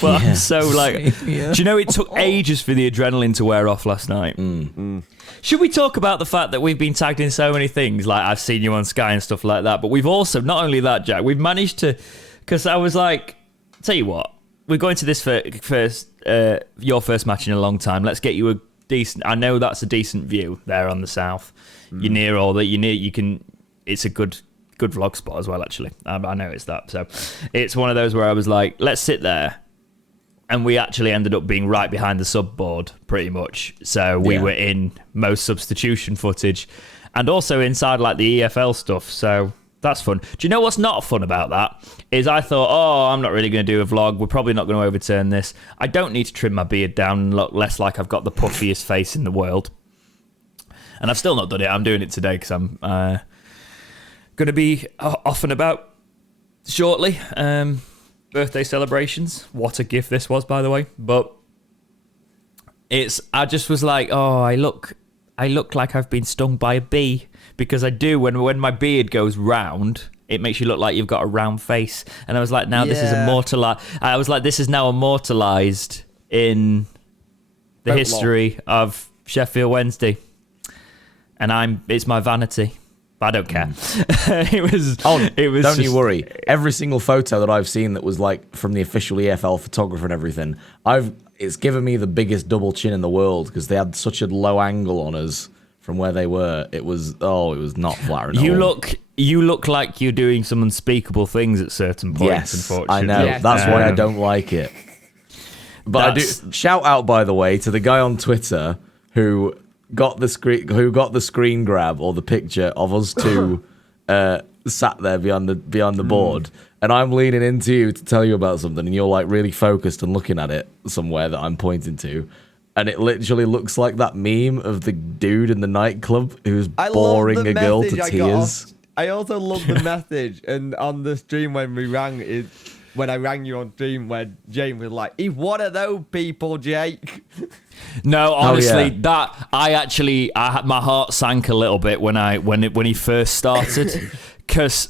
But I'm so like... Do you know it took ages for the adrenaline to wear off last night? Should we talk about the fact that we've been tagged in so many things? Like, I've seen you on Sky and stuff like that. But we've also, not only that, Jack, we've managed to... Because I was like, tell you what, we're going to this your first match in a long time. Let's get you a decent... I know that's a decent view there on the south. You're near all that. You can... It's a good vlog spot as well, actually. I noticed that. So it's one of those where I was like, let's sit there. And we actually ended up being right behind the sub board, pretty much. So we were in most substitution footage and also inside like the EFL stuff. So that's fun. Do you know what's not fun about that? Is I thought, I'm not really going to do a vlog. We're probably not going to overturn this. I don't need to trim my beard down and look less like I've got the puffiest face in the world. And I've still not done it. I'm doing it today because I'm going to be off and about shortly. Birthday celebrations. What a gift this was, by the way. But I just was like, I look like I've been stung by a bee, because I do when my beard goes round, it makes you look like you've got a round face. And I was like, this is immortalized. I was like, this is now immortalized in the history of Sheffield Wednesday. And it's my vanity. But I don't care. It was. Don't you worry. Every single photo that I've seen that was like from the official EFL photographer and everything, it's given me the biggest double chin in the world, because they had such a low angle on us from where they were. It was not flattering. You look like you're doing some unspeakable things at certain points. Yes, unfortunately, I know. Yes. That's why I don't like it. But I do shout out, by the way, to the guy on Twitter who got the screen grab or the picture of us two sat there behind the board, and I'm leaning into you to tell you about something, and you're like really focused and looking at it somewhere that I'm pointing to, and it literally looks like that meme of the dude in the nightclub who's boring a girl to tears. I also love the message, and on the stream when I rang you on stream, when James was like, "He's one of those people, Jake." No, honestly, my heart sank a little bit when he first started, because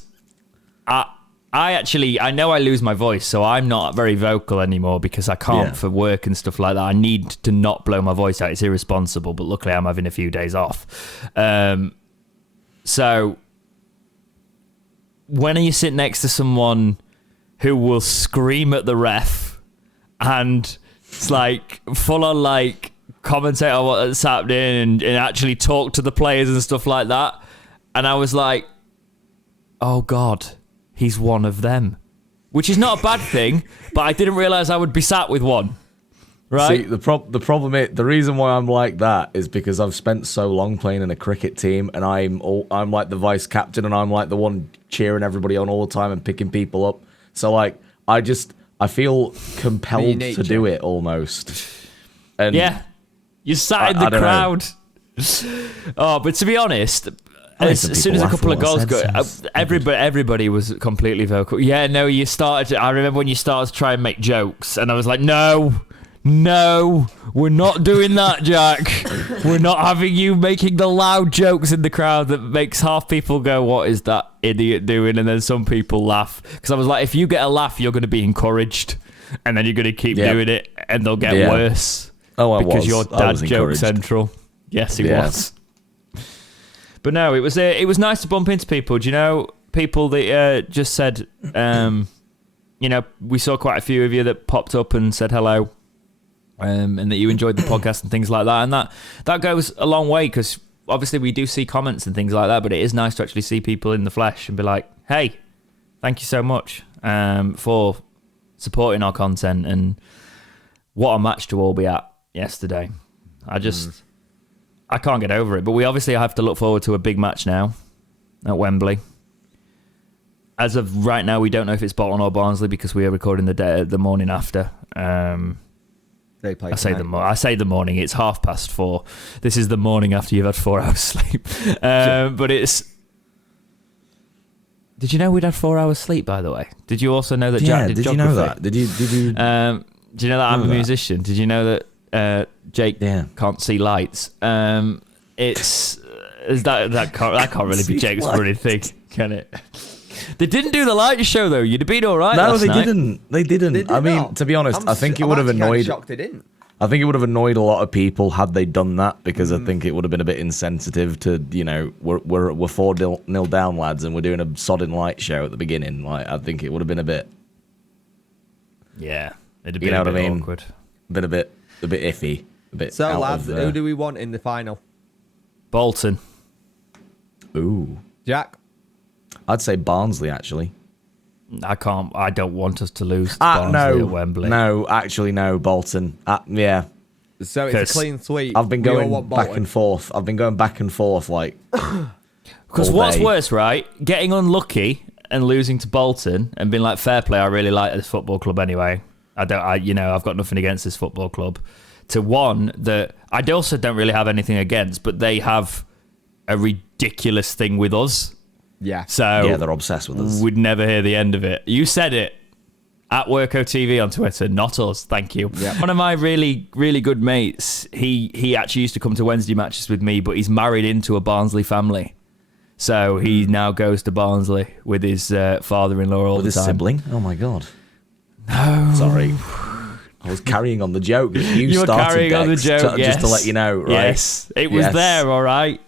I know I lose my voice, so I'm not very vocal anymore because I can't for work and stuff like that. I need to not blow my voice out. It's irresponsible, but luckily I'm having a few days off. So when you sit next to someone who will scream at the ref and it's like full on like commentate on what's happening and actually talk to the players and stuff like that, and I was like, oh God, he's one of them, which is not a bad thing, but I didn't realise I would be sat with one. Right. See, the problem is, the reason why I'm like that is because I've spent so long playing in a cricket team, and I'm like the vice captain, and I'm like the one cheering everybody on all the time and picking people up. So like I feel compelled to do it almost. And yeah, you sat in the crowd. But to be honest, as soon as a couple of goals go, everybody was completely vocal. Yeah, no, you started. I remember when you started to try and make jokes, and I was like, no, we're not doing that, Jack. We're not having you making the loud jokes in the crowd that makes half people go, what is that idiot doing? And then some people laugh. Because I was like, if you get a laugh, you're going to be encouraged. And then you're going to keep doing it, and they'll get worse. Oh, because your dad joke central. Yes, he was. But no, it was nice to bump into people. Do you know, people that just said, we saw quite a few of you that popped up and said hello. And that you enjoyed the podcast and things like that, and that goes a long way, because obviously we do see comments and things like that, but it is nice to actually see people in the flesh and be like, hey, thank you so much for supporting our content, and what a match to all be at yesterday. I can't get over it, but we obviously have to look forward to a big match now at Wembley. As of right now, we don't know if it's Bolton or Barnsley because we are recording the morning after. They play I say the morning. It's 4:30. This is the morning after you've had 4 hours sleep. But it's. Did you know we'd had 4 hours sleep? By the way, did you also know that Jack did geography? You know that? Did you? Do you know that I'm a musician? Did you know that Jake can't see lights? That can't really be Jake's running thing, can it? They didn't do the light show though. You'd have been all right. No, they night. didn't. They didn't. I mean, not. to be honest, I think it would have annoyed. Shocked it didn't. I think it would have annoyed a lot of people had they done that because I think it would have been a bit insensitive to, we're 4-0 down, lads, and we're doing a sodding light show at the beginning. Like, I think it would have been a bit. Yeah, it'd have been a bit awkward. Been a bit iffy. A bit. So, lads, who do we want in the final? Bolton. Ooh. Jack? I'd say Barnsley, actually. I don't want us to lose to Barnsley at Wembley. No, actually, no, Bolton. Yeah. So it's a clean sweep. I've been going back and forth. Like. Because what's worse, right? Getting unlucky and losing to Bolton and being like, fair play, I really like this football club anyway. I've got nothing against this football club. To one that I also don't really have anything against, but they have a ridiculous thing with us. Yeah. So they're obsessed with us. We'd never hear the end of it. You said it at Worko TV on Twitter, not us. Thank you. Yep. One of my really, really good mates, he actually used to come to Wednesday matches with me, but he's married into a Barnsley family. So he now goes to Barnsley with his father-in-law all the time. With his sibling? Oh my God. No. Sorry. I was carrying on the joke. You were carrying on the joke, yes. Just to let you know, right? Yes, it was there, all right.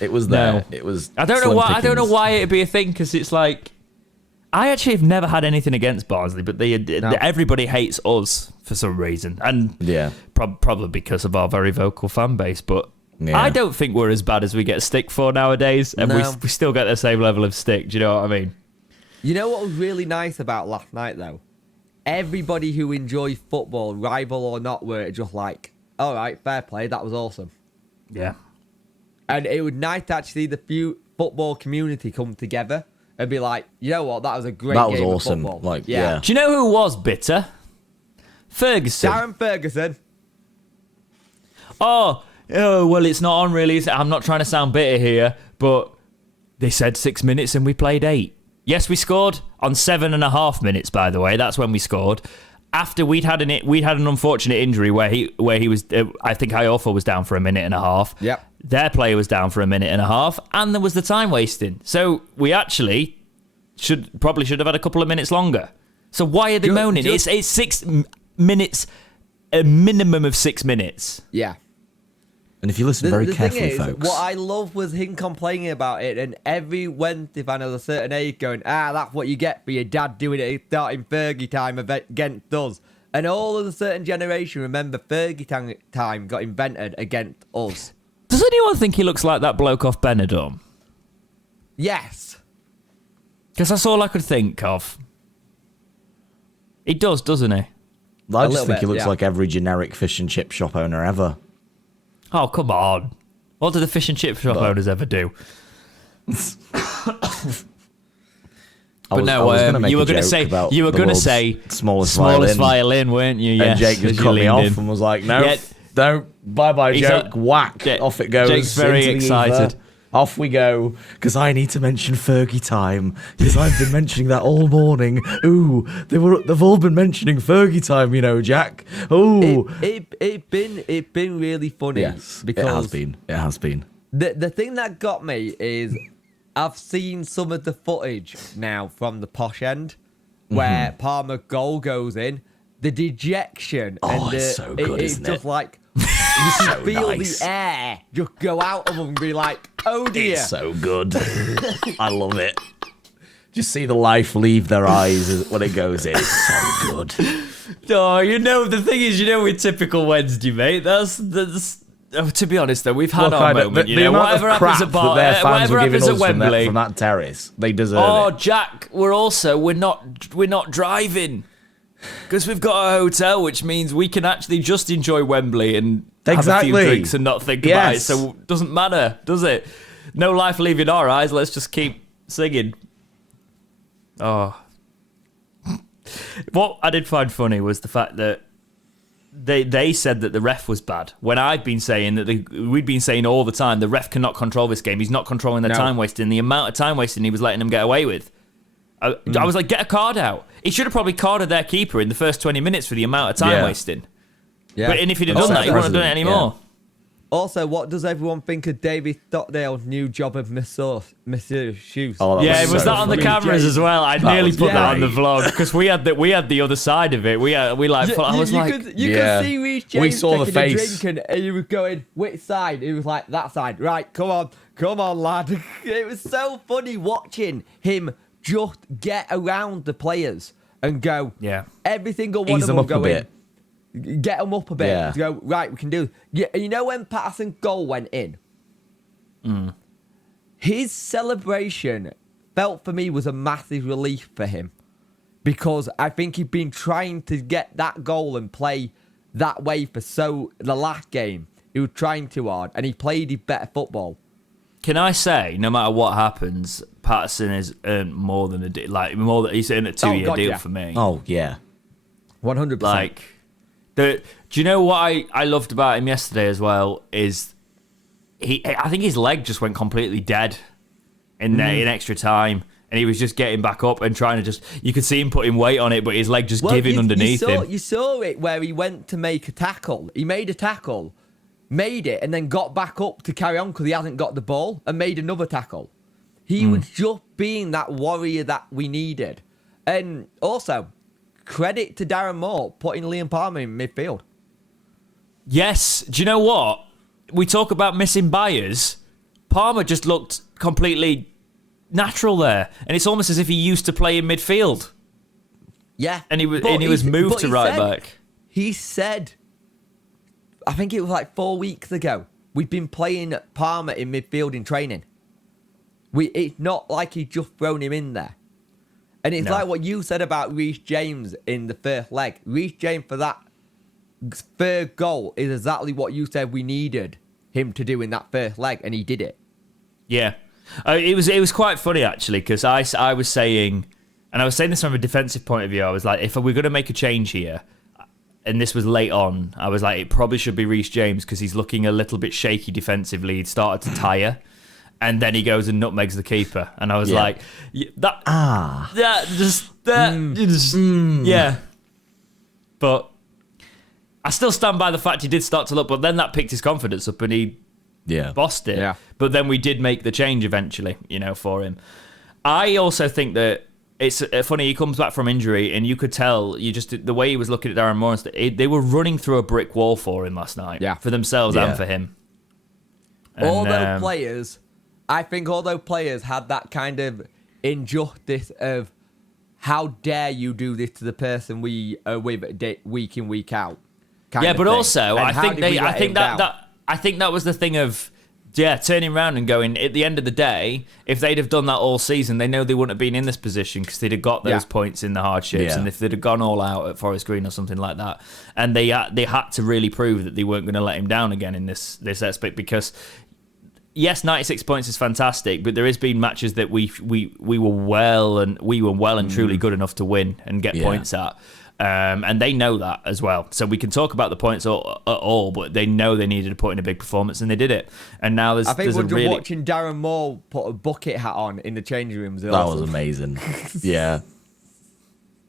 It was there. No. It was. I don't know why it'd be a thing because it's like I actually have never had anything against Barnsley, but everybody hates us for some reason, and probably because of our very vocal fan base. But I don't think we're as bad as we get stick for nowadays, and we still get the same level of stick. Do you know what I mean? You know what was really nice about last night though? Everybody who enjoys football, rival or not, were just like, all right, fair play, that was awesome. Yeah. And it was nice to actually see the football community come together and be like, you know what, that was a great game of football. Like, yeah. Do you know who was bitter? Ferguson. Darren Ferguson. Oh, well, it's not on really. I'm not trying to sound bitter here, but they said 6 minutes and we played 8. Yes, we scored on 7.5 minutes. By the way, that's when we scored. After we'd had an unfortunate injury where he was. I think Iorfa was down for 1.5 minutes. Yep. Their player was down for 1.5 minutes, and there was the time wasting. So we actually should have had a couple of minutes longer. So why are they moaning? It's 6 minutes, a minimum of 6 minutes. Yeah. And if you listen very carefully, folks. What I love was him complaining about it, and every Wednesday fan of a certain age going, that's what you get for your dad doing it starting Fergie time against us. And all of a certain generation remember Fergie time got invented against us. Does anyone think he looks like that bloke off Benidorm? Yes. Because that's all I could think of. He does, doesn't he? I just think he looks like every generic fish and chip shop owner ever. Oh, come on. What do the fish and chip shop owners ever do? You were going to say smallest violin, weren't you? Yes, and Jake just cut me off and was like, no, don't. Bye-bye, joke. Whack. Off it goes. Jake's very excited. Off we go, because I need to mention Fergie time, because I've been mentioning that all morning. Ooh, they've all been mentioning Fergie time, Jack. Ooh, it's been really funny. Yes, because it has been. The thing that got me is I've seen some of the footage now from the posh end where Palmer goal goes in, the dejection, and it's so good, it's isn't just it? like. You can feel the air just go out of them and be like, oh dear. It's so good. I love it. Just see the life leave their eyes when it goes in. It's so good. Oh, the thing is, with typical Wednesday, mate, that's to be honest, though, we've had our moment. Whatever happens at Wembley from that terrace, they deserve it. Oh, Jack, we're not driving. Because we've got a hotel, which means we can actually just enjoy Wembley and have a few drinks and not think about it. So it doesn't matter, does it? No life leaving our eyes. Let's just keep singing. Oh. What I did find funny was the fact that they said that the ref was bad, when I've been saying that we'd been saying all the time the ref cannot control this game. He's not controlling the time wasting, the amount of time wasting he was letting them get away with. I was like, get a card out. He should have probably carded their keeper in the first 20 minutes for the amount of time wasting. Yeah. But if he'd have done that, he wouldn't have done it anymore. Yeah. Also, what does everyone think of David Stockdale's new job of Monsieur Shoes? Oh, was that on the cameras as well? I nearly put that on the vlog because we had the other side of it. You could see Reece James taking a drink and he was going, which side? He was like, that side. Right, come on, lad. It was so funny watching him just get around the players and go, every single one of them go in. Get them up a bit. Yeah. Go, right, we can do. Yeah, and you know when Patterson's goal went in? His celebration felt for me was a massive relief for him. Because I think he'd been trying to get that goal and play that way for the last game. He was trying too hard and he played his better football. Can I say, no matter what happens, Patterson has earned more than a deal. Like, he's earned a 2-year deal for me. Oh, yeah. 100%. Like, do you know what I loved about him yesterday as well is I think his leg just went completely dead in extra time, and he was just getting back up and trying to you could see him putting weight on it, but his leg just giving underneath him. You saw it where he went to make a tackle. He made a tackle, made it, and then got back up to carry on because he hasn't got the ball and made another tackle. He was just being that warrior that we needed. And also, credit to Darren Moore putting Liam Palmer in midfield. Yes. Do you know what? We talk about missing buyers. Palmer just looked completely natural there. And it's almost as if he used to play in midfield. Yeah. And he was moved to right back. He said, I think it was like 4 weeks ago, we've been playing Palmer in midfield in training. It's not like he'd just thrown him in there. And it's like what you said about Reece James in the first leg. Reece James for that third goal is exactly what you said we needed him to do in that first leg, and he did it. Yeah. It was quite funny, actually, because I was saying, and I was saying this from a defensive point of view, I was like, if we're going to make a change here, and this was late on, I was like, it probably should be Reece James because he's looking a little bit shaky defensively. He'd started to tire. And then he goes and nutmegs the keeper. And I was like, yeah. But I still stand by the fact he did start to look, but then that picked his confidence up and he bossed it. Yeah. But then we did make the change eventually, for him. I also think that it's funny, he comes back from injury and you could tell, the way he was looking at Darren Moore, they were running through a brick wall for him last night. Yeah. For themselves and for him. And, I think all those players had that kind of injustice of how dare you do this to the person we are with week in, week out. But also I think that was the thing of turning around and going, at the end of the day, if they'd have done that all season, they know they wouldn't have been in this position because they'd have got those points in the hardships, and if they'd have gone all out at Forest Green or something like that, and they had to really prove that they weren't going to let him down again in this aspect because. Yes, 96 points is fantastic, but there has been matches that we were well and truly good enough to win and get points at, and they know that as well. So we can talk about the points at all, but they know they needed to put in a big performance, and they did it. And now I think we're just watching Darren Moore put a bucket hat on in the changing rooms. That was amazing. Yeah.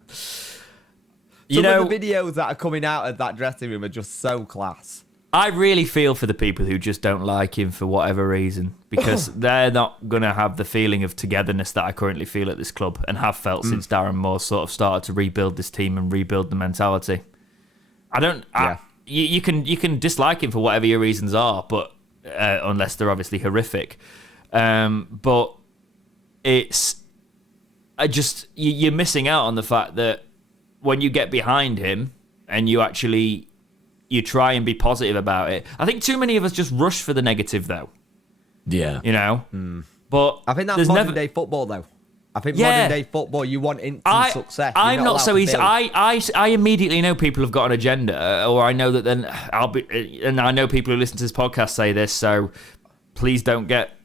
Some of the videos that are coming out of that dressing room are just so class. I really feel for the people who just don't like him for whatever reason, because they're not going to have the feeling of togetherness that I currently feel at this club and have felt since Darren Moore sort of started to rebuild this team and rebuild the mentality. You can dislike him for whatever your reasons are, but unless they're obviously horrific. But you're missing out on the fact that when you get behind him and you try and be positive about it. I think too many of us just rush for the negative, though. Yeah. But I think that's modern day football, though. I think modern day football, you want instant success. I'm not so easy. I immediately know people have got an agenda, or I know that then and I know people who listen to this podcast say this, so please don't get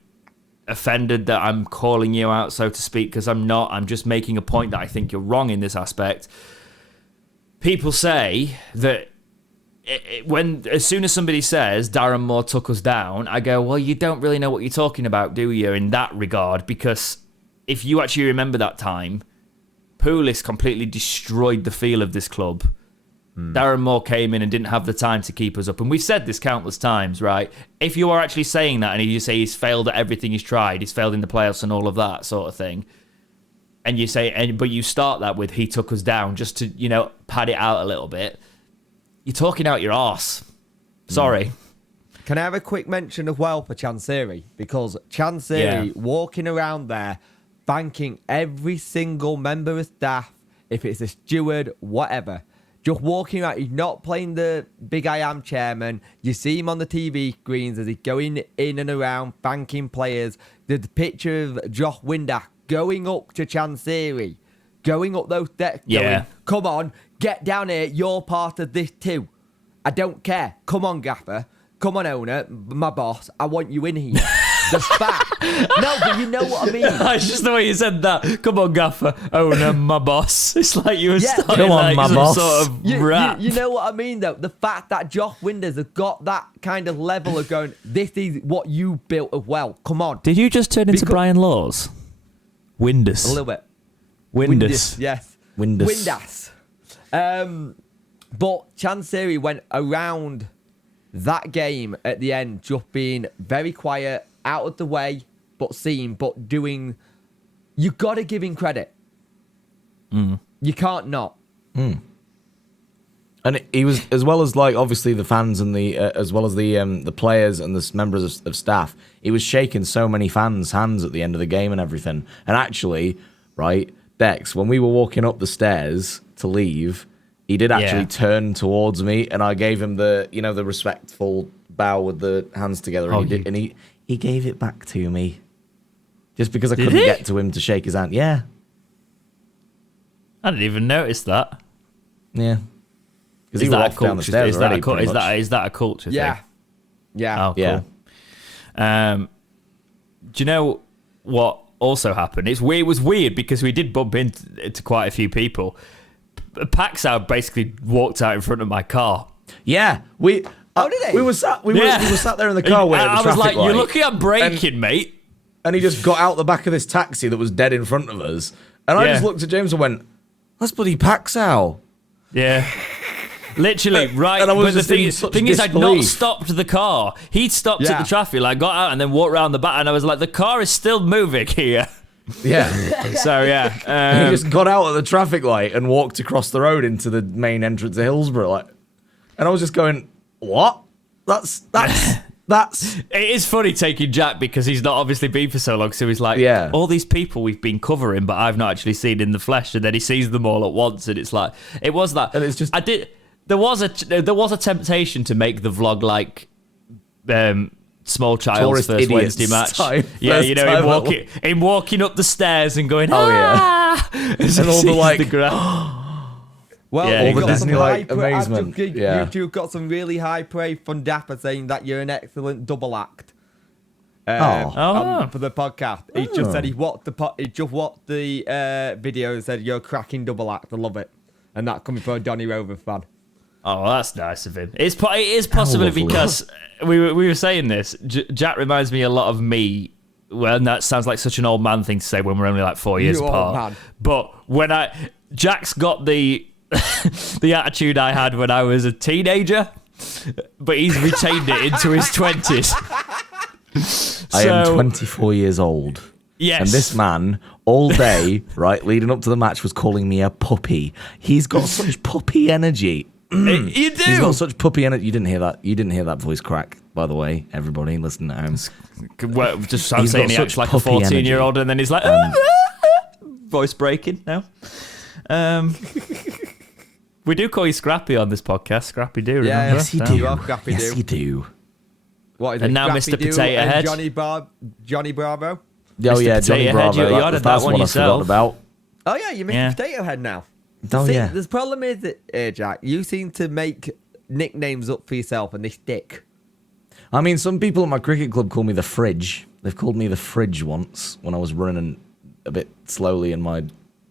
offended that I'm calling you out, so to speak, because I'm not. I'm just making a point that I think you're wrong in this aspect. People say that as soon as somebody says Darren Moore took us down, I go, well, you don't really know what you're talking about, do you, in that regard? Because if you actually remember that time, Pulis completely destroyed the feel of this club. Darren Moore came in and didn't have the time to keep us up. And we've said this countless times, right? If you are actually saying that and you say he's failed at everything he's tried, he's failed in the playoffs and all of that sort of thing, and you say, but you start that with he took us down just to, pad it out a little bit, you're talking out your arse. Sorry. Can I have a quick mention of well for Chansiri? Because Chansiri walking around there, thanking every single member of staff, if it's a steward, whatever. Just walking around, he's not playing the big I am chairman. You see him on the TV screens as he's going in and around, thanking players. There's the picture of Josh Windass going up to Chansiri, going up those steps, going, come on, get down here, you're part of this too. I don't care. Come on, Gaffer. Come on, owner, my boss, I want you in here. The fact. No, but you know what I mean. It's just the way you said that. Come on, Gaffer, owner, my boss. It's like you were starting come on, like my some boss. sort of rap. You know what I mean, though? The fact that Josh Winders has got that kind of level of going, this is what you built of well. Come on. Did you just turn into Brian Laws? Windus. A little bit. Windus. Yes. Windass. But Chansiri went around that game at the end, just being very quiet, out of the way, but seen, but doing. You got to give him credit. You can't not. And he was, as well as like obviously the fans and the as well as the players and the members of staff, he was shaking so many fans' hands at the end of the game and everything. And actually, right, Dex, when we were walking up the stairs to leave, he did actually turn towards me, and I gave him the the respectful bow with the hands together, and he gave it back to me, just because I couldn't get to him to shake his hand. Yeah, I didn't even notice that. Yeah. Is that a culture thing? Yeah. Oh, cool. Yeah. Do you know what also happened? It was weird because we did bump into quite a few people. Paxow basically walked out in front of my car. Yeah, we were sat there in the car waiting at the traffic light. I was like, "You're lucky I'm braking, mate." And he just got out the back of this taxi that was dead in front of us, and I just looked at James and went, "That's bloody Paxow." Yeah. Literally, right. And I was but the thing is, I'd not stopped the car. He'd stopped at the traffic light, got out, and then walked around the back. And I was like, the car is still moving here. Yeah. So, yeah. He just got out at the traffic light and walked across the road into the main entrance of Hillsborough. And I was just going, what? That's. It is funny taking Jack because he's not obviously been for so long. So he's like, all these people we've been covering, but I've not actually seen in the flesh. And then he sees them all at once. And it's like, it was that. And it's just. There was a temptation to make the vlog like small child's first Wednesday match. Him walking up the stairs and going, and all the like. Well, all the Disney-like amazement. You got some really high praise from Dapper saying that you're an excellent double act. For the podcast, he just said he watched the video and said you're a cracking double act. I love it, and that coming from a Johnny Rover fan. Oh, well, that's nice of him. It is possibly because we were saying this. Jack reminds me a lot of me. Well, and that sounds like such an old man thing to say when we're only like 4 years apart. But when Jack's got the attitude I had when I was a teenager, but he's retained it into his 20s. I am 24 years old. Yes. And this man, all day, right, leading up to the match, was calling me a puppy. He's got such puppy energy. You do. He's got such puppy energy. You didn't hear that. You didn't hear that voice crack, by the way. Everybody listening at home. Well, just I'm saying he acts like a 14-year-old, and then he's like voice breaking now. We do call you Scrappy on this podcast. Scrappy do. Remember? Yes, you do. You are Scrappy yes, you do. What is it? And now Scrappy Mr. Doo Potato Head. Johnny Bravo. Oh yeah, Johnny Bravo. You added that one yourself. About. Oh yeah, you're Mr. Potato Head now. Oh yeah. The problem is that Jack, you seem to make nicknames up for yourself and they stick. I mean, some people at my cricket club call me the Fridge, They've called me the fridge once when I was running a bit slowly in my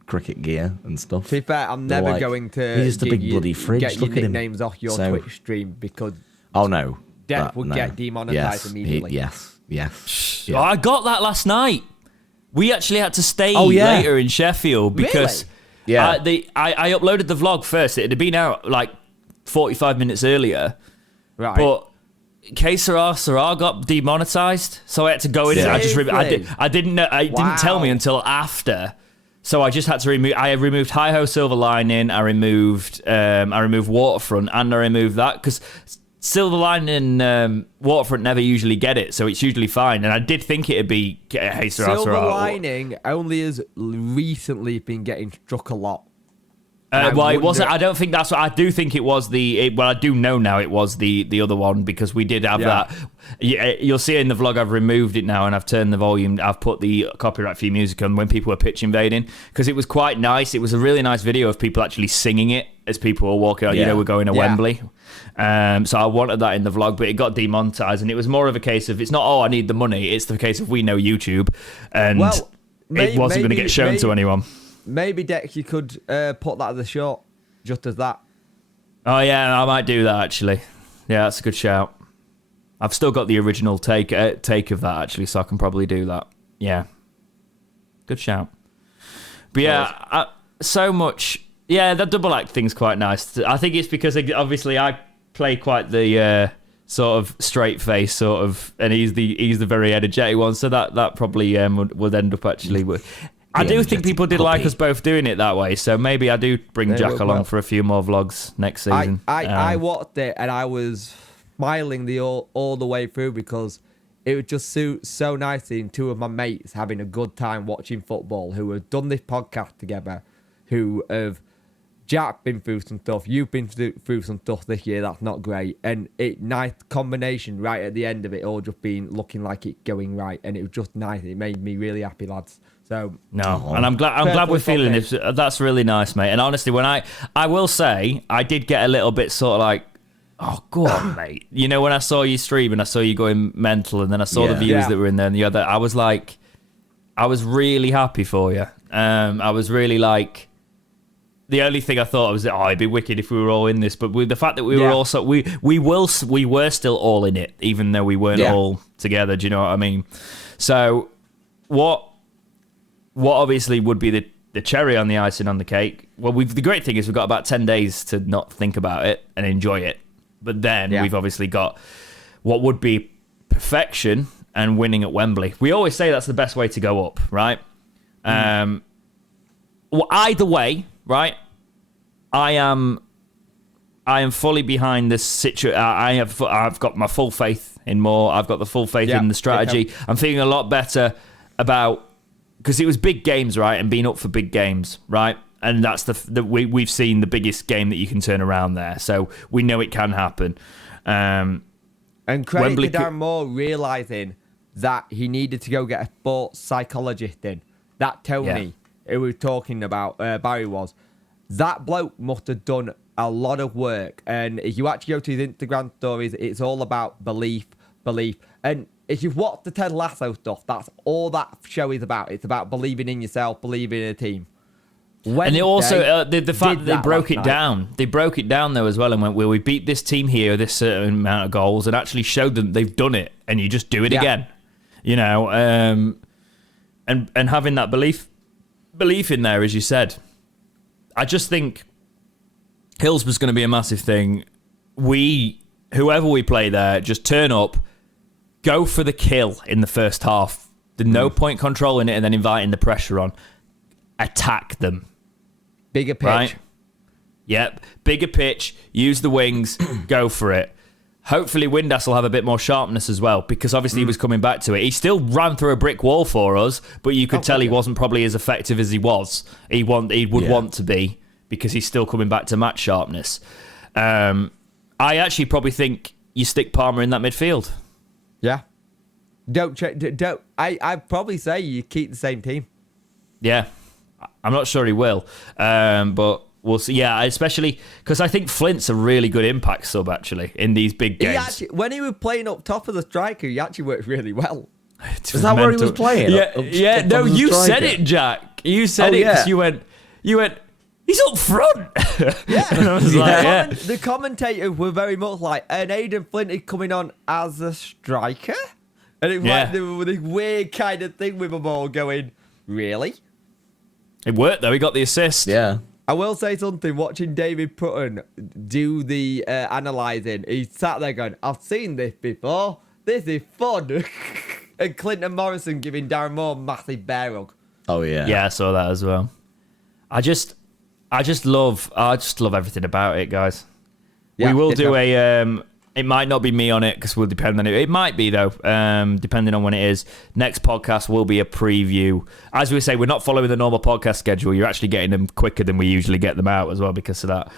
cricket gear and stuff. To be fair, I'm They're never like, going to he's just a big bloody fridge. get your Look at him. nicknames off your So- Twitch stream because Oh no. Depp would no. get demonetized immediately. Yes. Oh, I got that last night. We actually had to stay Oh, yeah. later in Sheffield because Yeah. I uploaded the vlog first. It had been out like 45 minutes earlier, Right. but K Sarah got demonetized, so I had to go in. And Seriously? I didn't know. It didn't tell me until after. So I just had to remove. I removed Hi Ho Silver Lining. I removed Waterfront, and I removed that because Silver Lining and Waterfront never usually get it, so it's usually fine. And I did think it'd be Hey Sarah. Silver Lining only has recently been getting struck a lot. Well, it wonder- wasn't. I don't think that's what. I do think it was well, I do know now it was the other one because we did have that. You'll see in the vlog I've removed it now and I've turned the volume. I've put the copyright-free music on when people were pitch invading because it was quite nice. It was a really nice video of people actually singing it as people were walking out. Yeah. We're going to Wembley. So I wanted that in the vlog, but it got demonetized, and it was more of a case of it's not. Oh, I need the money. It's the case of we know YouTube, and it wasn't going to get shown to anyone. Maybe Dex, you could put that as a short, just as that. Oh yeah, I might do that actually. Yeah, that's a good shout. I've still got the original take of that actually, so I can probably do that. Yeah, good shout. But yeah, so much. Yeah, the double act thing's quite nice. I think it's because obviously I play quite the sort of straight face sort of, and he's the very energetic one. So that probably would end up actually. I do think people did like us both doing it that way, so maybe I do bring Jack along for a few more vlogs next season. I watched it and I was smiling all the way through because it would just suit so nicely in two of my mates having a good time watching football who have done this podcast together, who have Jack been through some stuff, you've been through some stuff this year that's not great, and it nice combination right at the end of it all just being looking like it going right, and it was just nice. It made me really happy, lads. So and I'm glad we're feeling it. That's really nice, mate. And honestly, when I will say I did get a little bit sort of like, oh, go on, mate. You know, when I saw you stream and I saw you going mental, and then I saw the views that were in there, and the other, I was like, I was really happy for you. I was really like, the only thing I thought was that it'd be wicked if we were all in this, but with the fact that we were also we were still all in it, even though we weren't all together. Do you know what I mean? So what obviously would be the cherry on the icing on the cake? Well, the great thing is we've got about 10 days to not think about it and enjoy it. But then we've obviously got what would be perfection and winning at Wembley. We always say that's the best way to go up, right? Well, either way, right? I am fully behind this situation. I've got my full faith in Moore. I've got the full faith in the strategy. I'm feeling a lot better about, because it was big games, right? And being up for big games, right? And that's we've seen the biggest game that you can turn around there. So we know it can happen. And credit to Darren Moore realising that he needed to go get a sports psychologist in. That Tony, who we were talking about, Barry was. That bloke must have done a lot of work. And if you actually go to his Instagram stories, it's all about belief. And if you've watched the Ted Lasso stuff, that's all that show is about. It's about believing in yourself, believing in a team. And they also, the fact that they broke it down. They broke it down, though, as well, and went, well, we beat this team here, this certain amount of goals, and actually showed them they've done it, and you just do it again. You know, and having that belief in there, as you said. I just think Hillsborough's going to be a massive thing. Whoever we play there, just turn up, go for the kill in the first half. There's no point controlling it and then inviting the pressure on. Attack them. Bigger pitch. Right? Yep. Bigger pitch. Use the wings. Go for it. Hopefully Windass will have a bit more sharpness as well, because obviously he was coming back to it. He still ran through a brick wall for us, but you could tell he wasn't probably as effective as he was. He would want to be, because he's still coming back to match sharpness. I actually probably think you stick Palmer in that midfield. Yeah. I'd probably say you keep the same team. Yeah. I'm not sure he will, but we'll see. Yeah, especially because I think Flint's a really good impact sub, actually, in these big games. When he was playing up top of the striker, he actually worked really well. Is that where he was playing? Yeah. No, you said it, Jack. You said it because you went. He's up front. Yeah. And I was like, The commentators were very much like, and Aidan Flint is coming on as a striker? And it was like this weird kind of thing with them all going, really? It worked though. He got the assist. Yeah. I will say something. Watching David Putton do the analysing, he sat there going, I've seen this before. This is fun. And Clinton Morrison giving Darren Moore a massive bear hug. Oh, yeah. Yeah, I saw that as well. I just love everything about it, guys. Yeah, we will do it might not be me on it because we'll depend on it. It might be though, depending on when it is. Next podcast will be a preview. As we say, we're not following the normal podcast schedule. You're actually getting them quicker than we usually get them out as well because of that.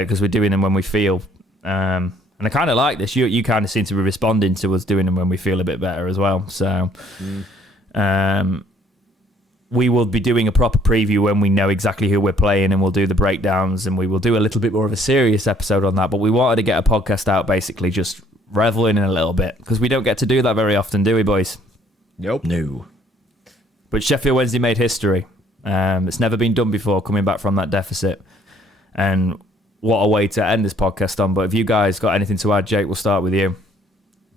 Because we're doing them when we feel. And I kind of like this. You kind of seem to be responding to us doing them when we feel a bit better as well. So, we will be doing a proper preview when we know exactly who we're playing, and we'll do the breakdowns, and we will do a little bit more of a serious episode on that. But we wanted to get a podcast out, basically just reveling in a little bit, because we don't get to do that very often, do we, boys? Nope. No. But Sheffield Wednesday made history. It's never been done before, coming back from that deficit. And what a way to end this podcast on. But if you guys got anything to add, Jake, we'll start with you.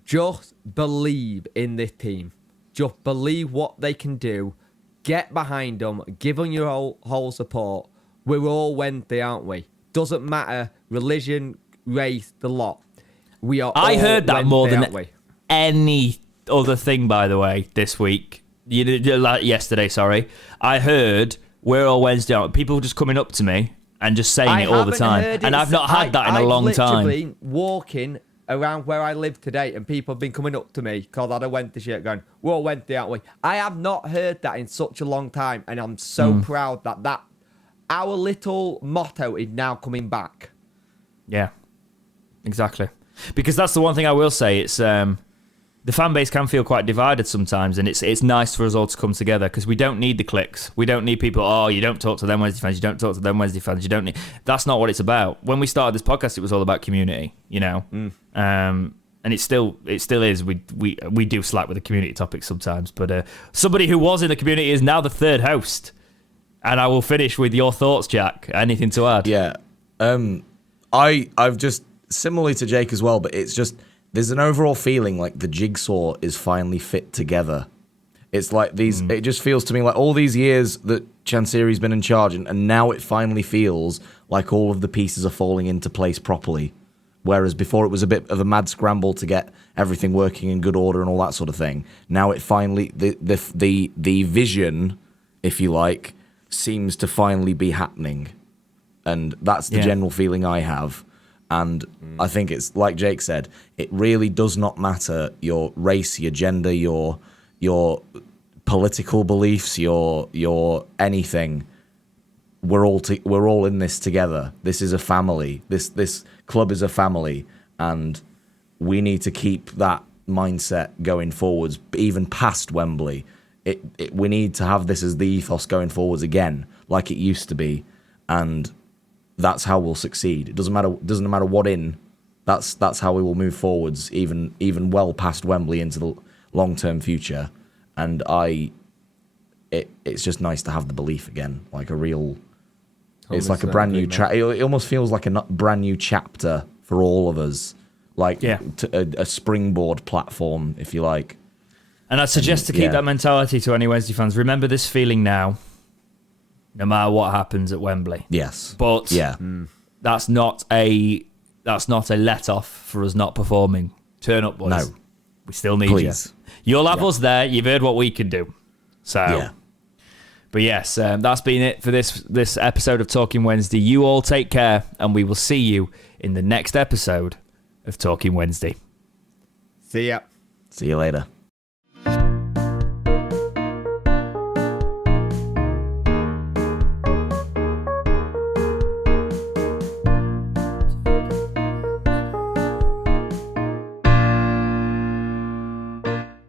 Just believe in this team. Just believe what they can do. Get behind them. Give them your whole support. We're all Wednesday, aren't we? Doesn't matter. Religion, race, the lot. We are. I heard that Wednesday, more than aren't we? any other thing, by the way, this week. Yesterday, sorry. I heard we're all Wednesday, aren't we? People just coming up to me and just saying it all the time. And I've not had that in a long time. I've walking around where I live today, and people have been coming up to me because I had a Wednesday shirt going, we're all Wednesday, aren't we? I have not heard that in such a long time, and I'm so proud that our little motto is now coming back. Yeah, exactly. Because that's the one thing I will say. It's the fan base can feel quite divided sometimes, and it's nice for us all to come together because we don't need the cliques. We don't need people, you don't talk to them Wednesday fans, you don't talk to them Wednesday fans, you don't need... That's not what it's about. When we started this podcast, it was all about community, you know? And it still is. We do slack with the community topics sometimes, but somebody who was in the community is now the third host. And I will finish with your thoughts, Jack. Anything to add? Yeah. I've just, similarly to Jake as well, but it's just... There's an overall feeling like the jigsaw is finally fit together. It's like these... It just feels to me like all these years that Chansiri's been in charge, and now it finally feels like all of the pieces are falling into place properly. Whereas before it was a bit of a mad scramble to get everything working in good order and all that sort of thing. Now it finally... The vision, if you like, seems to finally be happening. And that's the general feeling I have. And I think it's like Jake said, it really does not matter your race, your gender, your political beliefs, your anything. We're all in this together. This is a family. This club is a family, and we need to keep that mindset going forwards, even past Wembley. We need to have this as the ethos going forwards again, like it used to be, and that's how we'll succeed. It doesn't matter what in. That's how we will move forwards, even well past Wembley into the long-term future. And it's just nice to have the belief again, like a real. It's like a brand new. It almost feels like a brand new chapter for all of us, like a springboard platform, if you like. And I suggest to keep that mentality to any Wednesday fans. Remember this feeling now. No matter what happens at Wembley. Yes. But that's not a let off for us not performing. Turn up, boys. No. We still need you. You'll have us there. You've heard what we can do. So, but yes, that's been it for this episode of Talking Wednesday. You all take care, and we will see you in the next episode of Talking Wednesday. See ya. See you later.